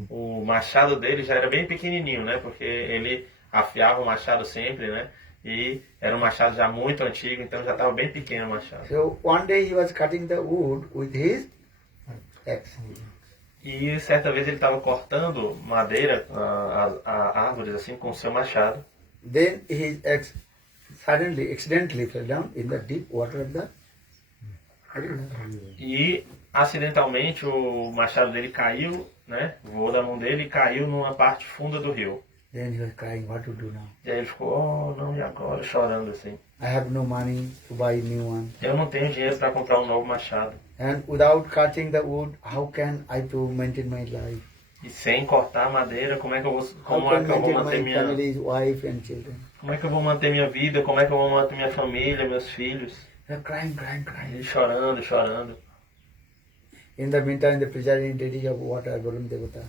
O machado dele já era bem pequenininho, né? Porque ele afiava o machado sempre, né? E era um machado já muito antigo, então já estava bem pequeno o machado. So one day he was cutting the wood with his axe. E certa vez ele estava cortando madeira, árvores assim, com o seu machado. Then his axe suddenly, accidentally fell down in the deep water of the river. E acidentalmente o machado dele caiu, né? Voou da mão dele e caiu numa parte funda do rio. Then he was crying, what to do now? E aí ele ficou, oh, não, e agora? Chorando assim. I have no money to buy new one. Eu não tenho dinheiro para comprar um novo machado. And without cutting the wood, how can I to maintain my life? E sem cortar a madeira, como é que eu vou, How como can é que eu vou maintain manter my minha, family, wife and children? como é que eu vou manter minha vida? Como é que eu vou manter minha família, meus filhos? They're crying, crying, crying. Ele chorando, chorando. In the meantime, the presiding deity of water, Varun Devata,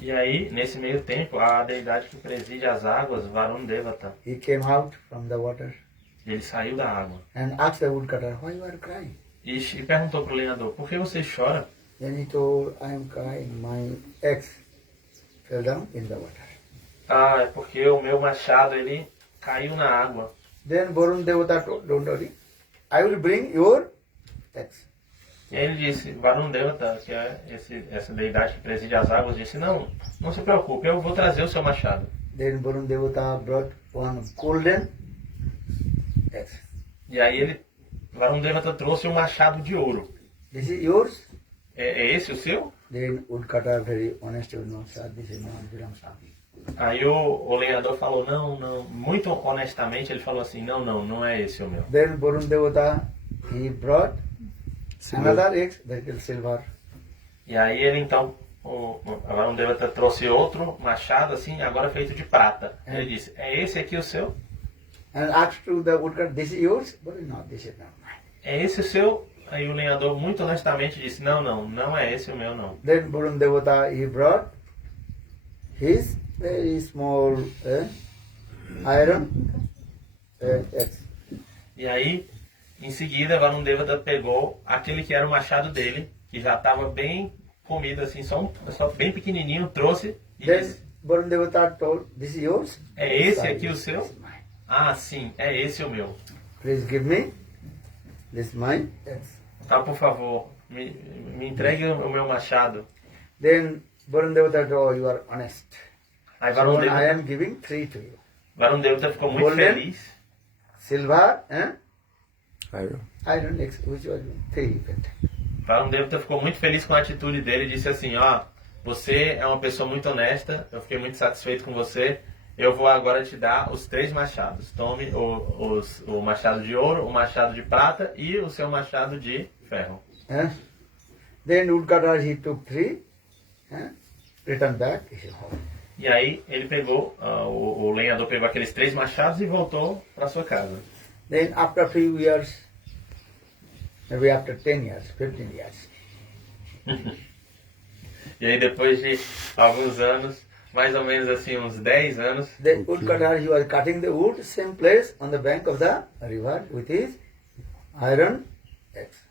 E aí, nesse meio tempo, a deidade que preside as águas, Varun Devata, he came out from the water ele saiu da água and asked the woodcutter, why you are crying? e perguntou para o lenhador, por que você chora? Then he told, I am crying, my axe fell down in the water. Ah, é porque o meu machado, ele caiu na água. Then Varun Devata told, don't worry, I will bring your axe. E aí ele disse, Varun Devata, que é essa deidade que preside as águas, disse, não se preocupe, eu vou trazer o seu machado. Then Varun Devata brought one golden axe. E aí Varun Devata trouxe um machado de ouro. This is yours? É esse o seu? Then woodcutter very honest, no, sir, this is not belongs to me. Aí o lenhador falou, não, muito honestamente ele falou assim, não é esse o meu. Then Varun Devata, he brought another axe, that is silver. E aí ele então, o Varun Devata trouxe outro machado assim, agora feito de prata. Ele disse, é esse aqui o seu? And asked to the woodcutter, this is yours? But no, this is not mine. É esse o seu? Aí o lenhador muito honestamente disse, não é esse o meu não. Then Varun Devata, he brought his very small iron axe. E aí, em seguida, Varun Devata pegou aquele que era o machado dele, que já estava bem comido assim, só bem pequenininho, trouxe e Then disse, Varun Devata told, this is yours? é esse Yes, aqui o this seu? is mine. Ah, sim, é esse o meu. Please give me this mine axe. Tá, por favor, me entregue o meu machado. Then Varun Devata told, you are honest. Aí So Varun I Devata, am giving 3 to you. Varun Devata ficou muito Golden. feliz. Silver and Iron. iron axe, which was 3. Varun Devata ficou muito feliz com a atitude dele e disse assim, ó, você é uma pessoa muito honesta, eu fiquei muito satisfeito com você, eu vou agora te dar os 3 machados. Tome o machado de ouro, o machado de prata e o seu machado de ferro. Then woodcutter, he took 3, returned back his home. E aí ele pegou, o lenhador pegou aqueles 3 machados e voltou para sua casa. Then after a few years, maybe after 10 years, 15 years, E aí depois de alguns anos, mais ou menos assim uns 10 anos, the woodcutter, he was cutting the wood, same place on the bank of the river with his iron axe.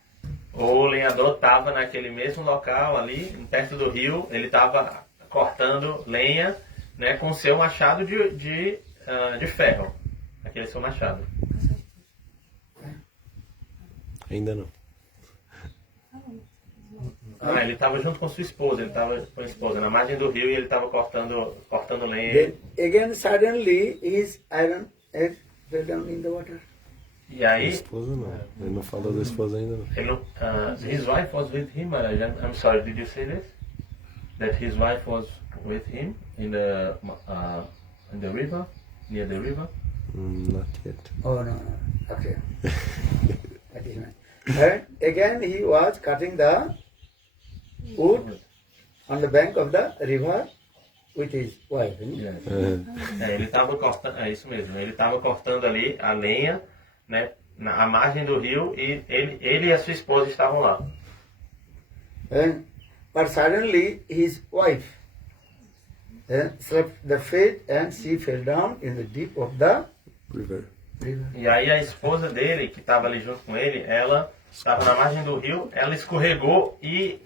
o lenhador estava naquele mesmo local ali, perto do rio, ele estava cortando lenha, né, com seu machado de ferro. Aquele seu machado. Ainda não. Ah, ele estava junto com sua esposa, ele estava com a esposa na margem do rio e ele estava cortando lenha. Then again, suddenly, his iron axe fell down in the water. E A aí, esposa não. Ele não falou da esposa ainda não. ele não, his wife was with him, Maharaj. I'm sorry, did you say this? That his wife was with him in the river, near the river? Not yet. Oh, no. Okay. That is nice. And again, he was cutting the wood on the bank of the river with his wife. Yes. Ele estava cortando, é isso mesmo, ele estava cortando ali a lenha, né, à margem do rio e ele e a sua esposa estavam lá. But suddenly his wife slipped the feet and she fell down in the deep of the River. river. E aí a esposa dele, que estava ali junto com ele, ela estava na margem do rio, ela escorregou e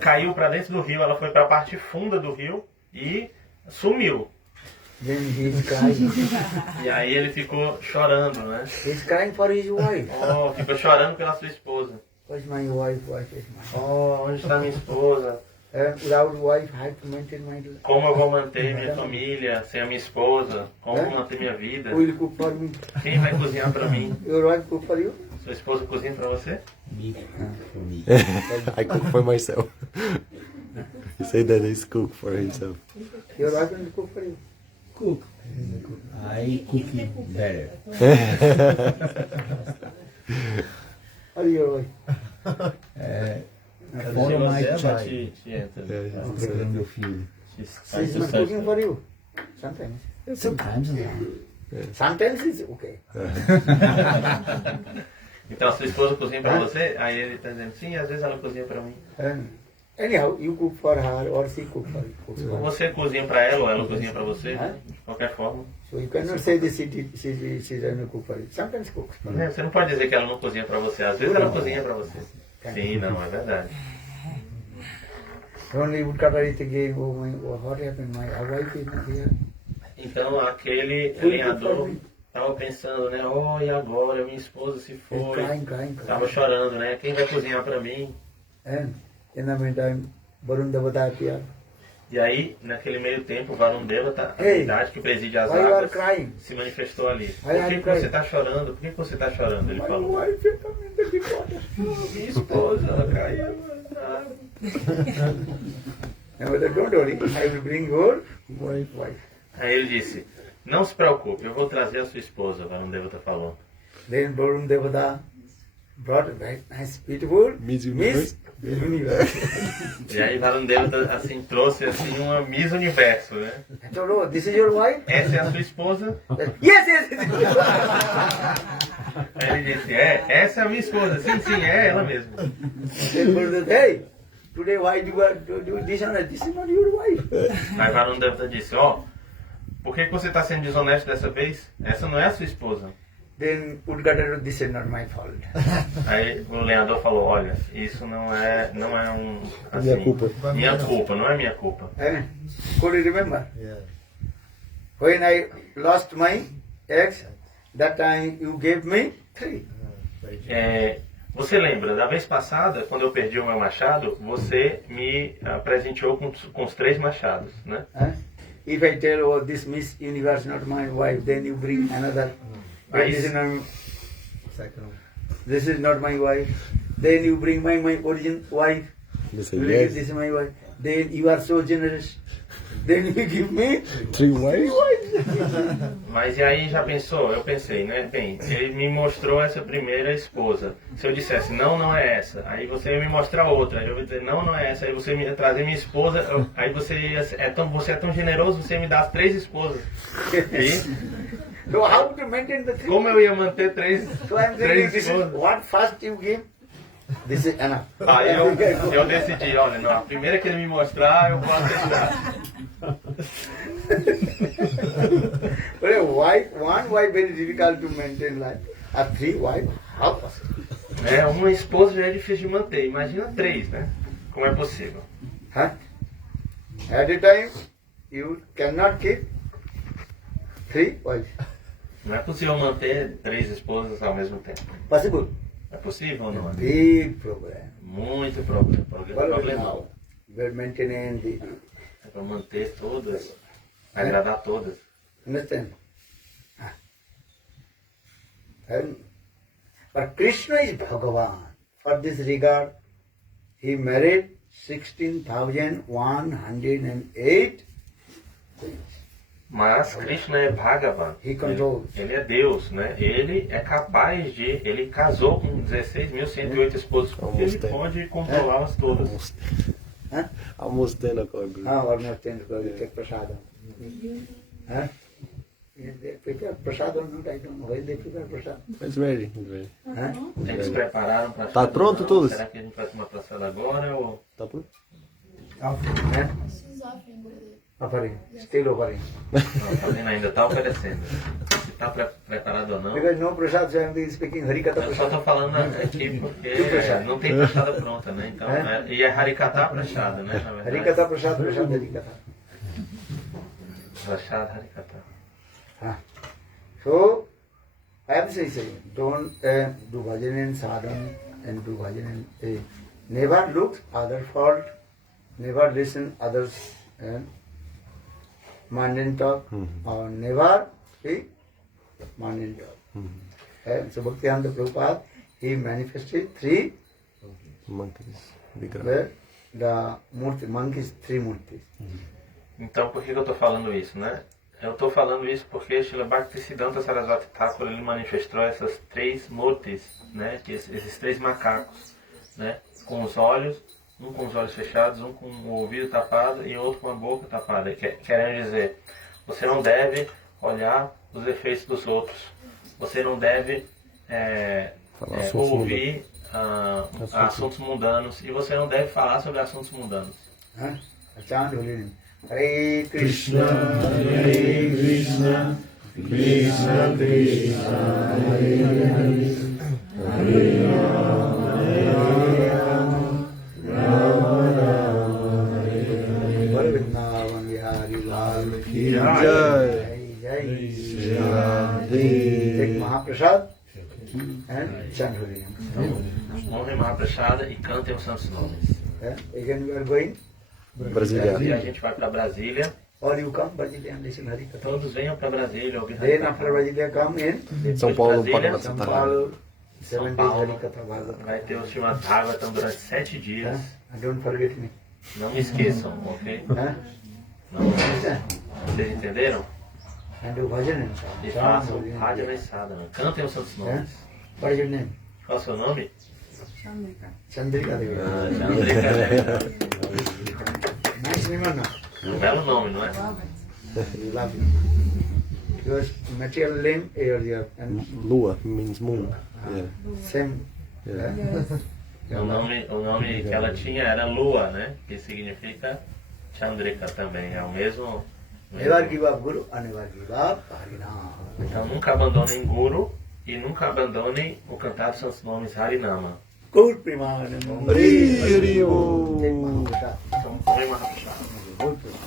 caiu para dentro do rio. Ela foi para a parte funda do rio e sumiu. Then he's crying. E aí ele ficou chorando, né? He's crying for his wife. Oh, ficou chorando pela sua esposa. Where's my wife? Wife is mine. Oh, onde está minha esposa? Without wife, I have to maintain my life. Como eu vou manter minha família sem a minha esposa? Como eu vou manter minha vida? Who will cook for me? Quem vai cozinhar para mim? Your wife cook for you? Sua esposa cozinha para você? I cook for myself. He said that he's cook for himself. Your wife will cook for you. Cook. I cook it better. Or your wife? Follow my Você child. te entra. Observando meu filho. She's not cooking for you. Sometimes. Sometimes não. Sometimes it's okay. Então, sua esposa cozinha para você? Aí ele está dizendo, sim, às vezes ela cozinha para mim. Anyhow, you cook for her or she cook for you. Cooks for her. Você cozinha para ela ou ela cozinha para você? De qualquer forma. So you cannot say that she doesn't cook for you. Sometimes cooks for you. Você não pode dizer que ela não cozinha para você. Às vezes ela cozinha para você. Sim, não, é verdade. Only Woodcutter is again, what happened? My wife is not here. Então, aquele lenhador estava pensando, né? Oh, e agora? Minha esposa se He's foi. crying. Estava chorando, né? Quem vai cozinhar para mim? And in the meantime, Varun Devata appeared. E aí, naquele meio tempo, o Varun Devata, a Hey, deidade que preside as why you are águas, crying? se manifestou ali. Why Por are que, you que você crying? está chorando? Por que você está chorando? Ele My falou. wife is coming to the water. Minha esposa, ela caiu. Now, don't worry, I will bring your wife. Aí ele disse, não se preocupe, eu vou trazer a sua esposa, Varun Devata falou. Then Varun Devata brought a very nice, beautiful Miss Universe. Miss Universe. E aí Varun Devata assim, trouxe assim, uma Miss Universo, né? I told her, this is your wife? Essa é a sua esposa? Yes. Aí ele disse, essa é a minha esposa. Sim, é ela mesmo. Then Varun Devata, hey, today why you are doing dishonest? This is not your wife. Aí Varun Devata disse, por que você está sendo desonesto dessa vez? Essa não é a sua esposa. Then Woodcutter, this is not my fault. Aí o lenhador falou, olha, isso não é um... Assim, Minha culpa. Minha culpa, não é minha culpa. Could you remember? When I lost my eggs, that time you gave me 3. Você lembra, da vez passada, quando eu perdi o meu machado, você me presenteou com os 3 machados, né? If I tell, oh, this Miss Universe not my wife, then you bring another. This is not my wife. Then you bring my origin wife. He said, You yes. This is my wife. Then you are so generous. Then you give me 3 wives? Mas e aí já pensou? Eu pensei, né? Bem, ele me mostrou essa primeira esposa. Se eu dissesse, não é essa, aí você ia me mostrar outra. Aí eu ia dizer, não é essa. Aí você ia trazer minha esposa. Aí você você é tão generoso, você me dá as 3 esposas. E So how to maintain the 3? como eu ia manter 3 So I'm saying, this is esposas? what first you give. This is enough. Aí eu decidi, olha, não, a primeira que ele me mostrar, eu posso deixar. But a wife, one wife very difficult to maintain life. A 3 wife, how possible? Uma esposa já é difícil de manter, imagina 3, né? Como é possível? Huh? At a time, you cannot keep 3 wives. Não é possível manter 3 esposas ao mesmo tempo. Possible? É possível ou não? Big problem. Muito problema. Well, Problemão. now, we're maintaining the, É para manter todas, agradar todas. understand? But Krishna is Bhagavan. For this regard, he married 16,108 queens. Mas Krishna é Bhagavan. He controls. Ele é Deus, né? Ele é capaz de... Ele casou com 16.108 esposas, porque ele pode controlá-las todas. Huh? Almost 10 o'clock. Almost 10 o'clock, you take prasadam. Huh? They prepare prasadam, not I don't know why they prepare prasadam. It's ready. It's ready. Huh? Eles prepararam para... Tá pronto tudo? Será que a gente vai tomar praçada agora ou... Tá pronto? Huh? Offering, still offering. Não, tá vendo? Ainda está oferecendo. está preparado ou não. Because no prasad, so I'm speaking Harikatha Eu só prasad. estou falando aqui porque Do prasad. não tem prachada pronta, né? Então, e é Harikatha prachada, né? Na verdade. Harikatha prasad, prasad Harikatha. Prachada, Harikatha. So, as I say, don't do bhajan and sadhan and do bhajan and never look other fault, never listen others mundane talk, or never speak mundane talk. So Bhaktivedanta Prabhupada, he manifested three, Monkeys, Vigrah. where the murti, monkeys, three murtis. Então, por que eu estou falando isso, né? Eu estou falando isso porque Srila Bhaktisiddhanta Sarasvati Thakur ele manifestou essas três murtis, né? Esses três macacos, né? Com os olhos, um com os olhos fechados, um com o ouvido tapado e outro com a boca tapada. Querendo dizer, você não deve olhar os defeitos dos outros, você não deve ouvir assuntos mundanos e você não deve falar sobre assuntos mundanos. Chant holy name. Hare Krishna, Hare Krishna, Krishna Krishna, Hare Hare, Hare Rama, Hare Rama, Rama Rama, Hare Hare. Vrindavan Vihari Lal Ki Jai. Jai Jai. Take Mahaprasad and chant holy name. Honrem Mahaprasada e cantem os santos nomes. Again we are going. Brasília. E a gente vai para Brasília. All you come Brasilia and listen Harikatha. Todos venham para Brasília ouvir Then Harikatha. after Brasilia come in Depois São de Paulo, Brasília, Bhagavad São Gita. Paulo, São 7 days Paulo Harikatha Bhagavad. vai ter o Srimad Bhagavatam durante 7 dias. Don't forget me. Não me esqueçam, ok? Não. Understand? Vocês entenderam? And do bhajan E and façam chant. Rádio Sadhana. Cantem os santos nomes. What is your name? Qual é o seu nome? Chandrika. Chandrika Devi. Chandrika. Nice name, no? Um belo nome, não é? You love it. Your material name and Lua means moon. Yeah. same. O nome que ela tinha era Lua, né? Que significa Chandrika também. É o mesmo. Never give up Guru and never give up Harinam. Então nunca abandonem Guru e nunca abandonem o cantar dos santos nomes Harinama. Gaur Primanam. Hare Hare. Take Mahaprasad. Então, põe uma rapidinha. Gaur Primanam.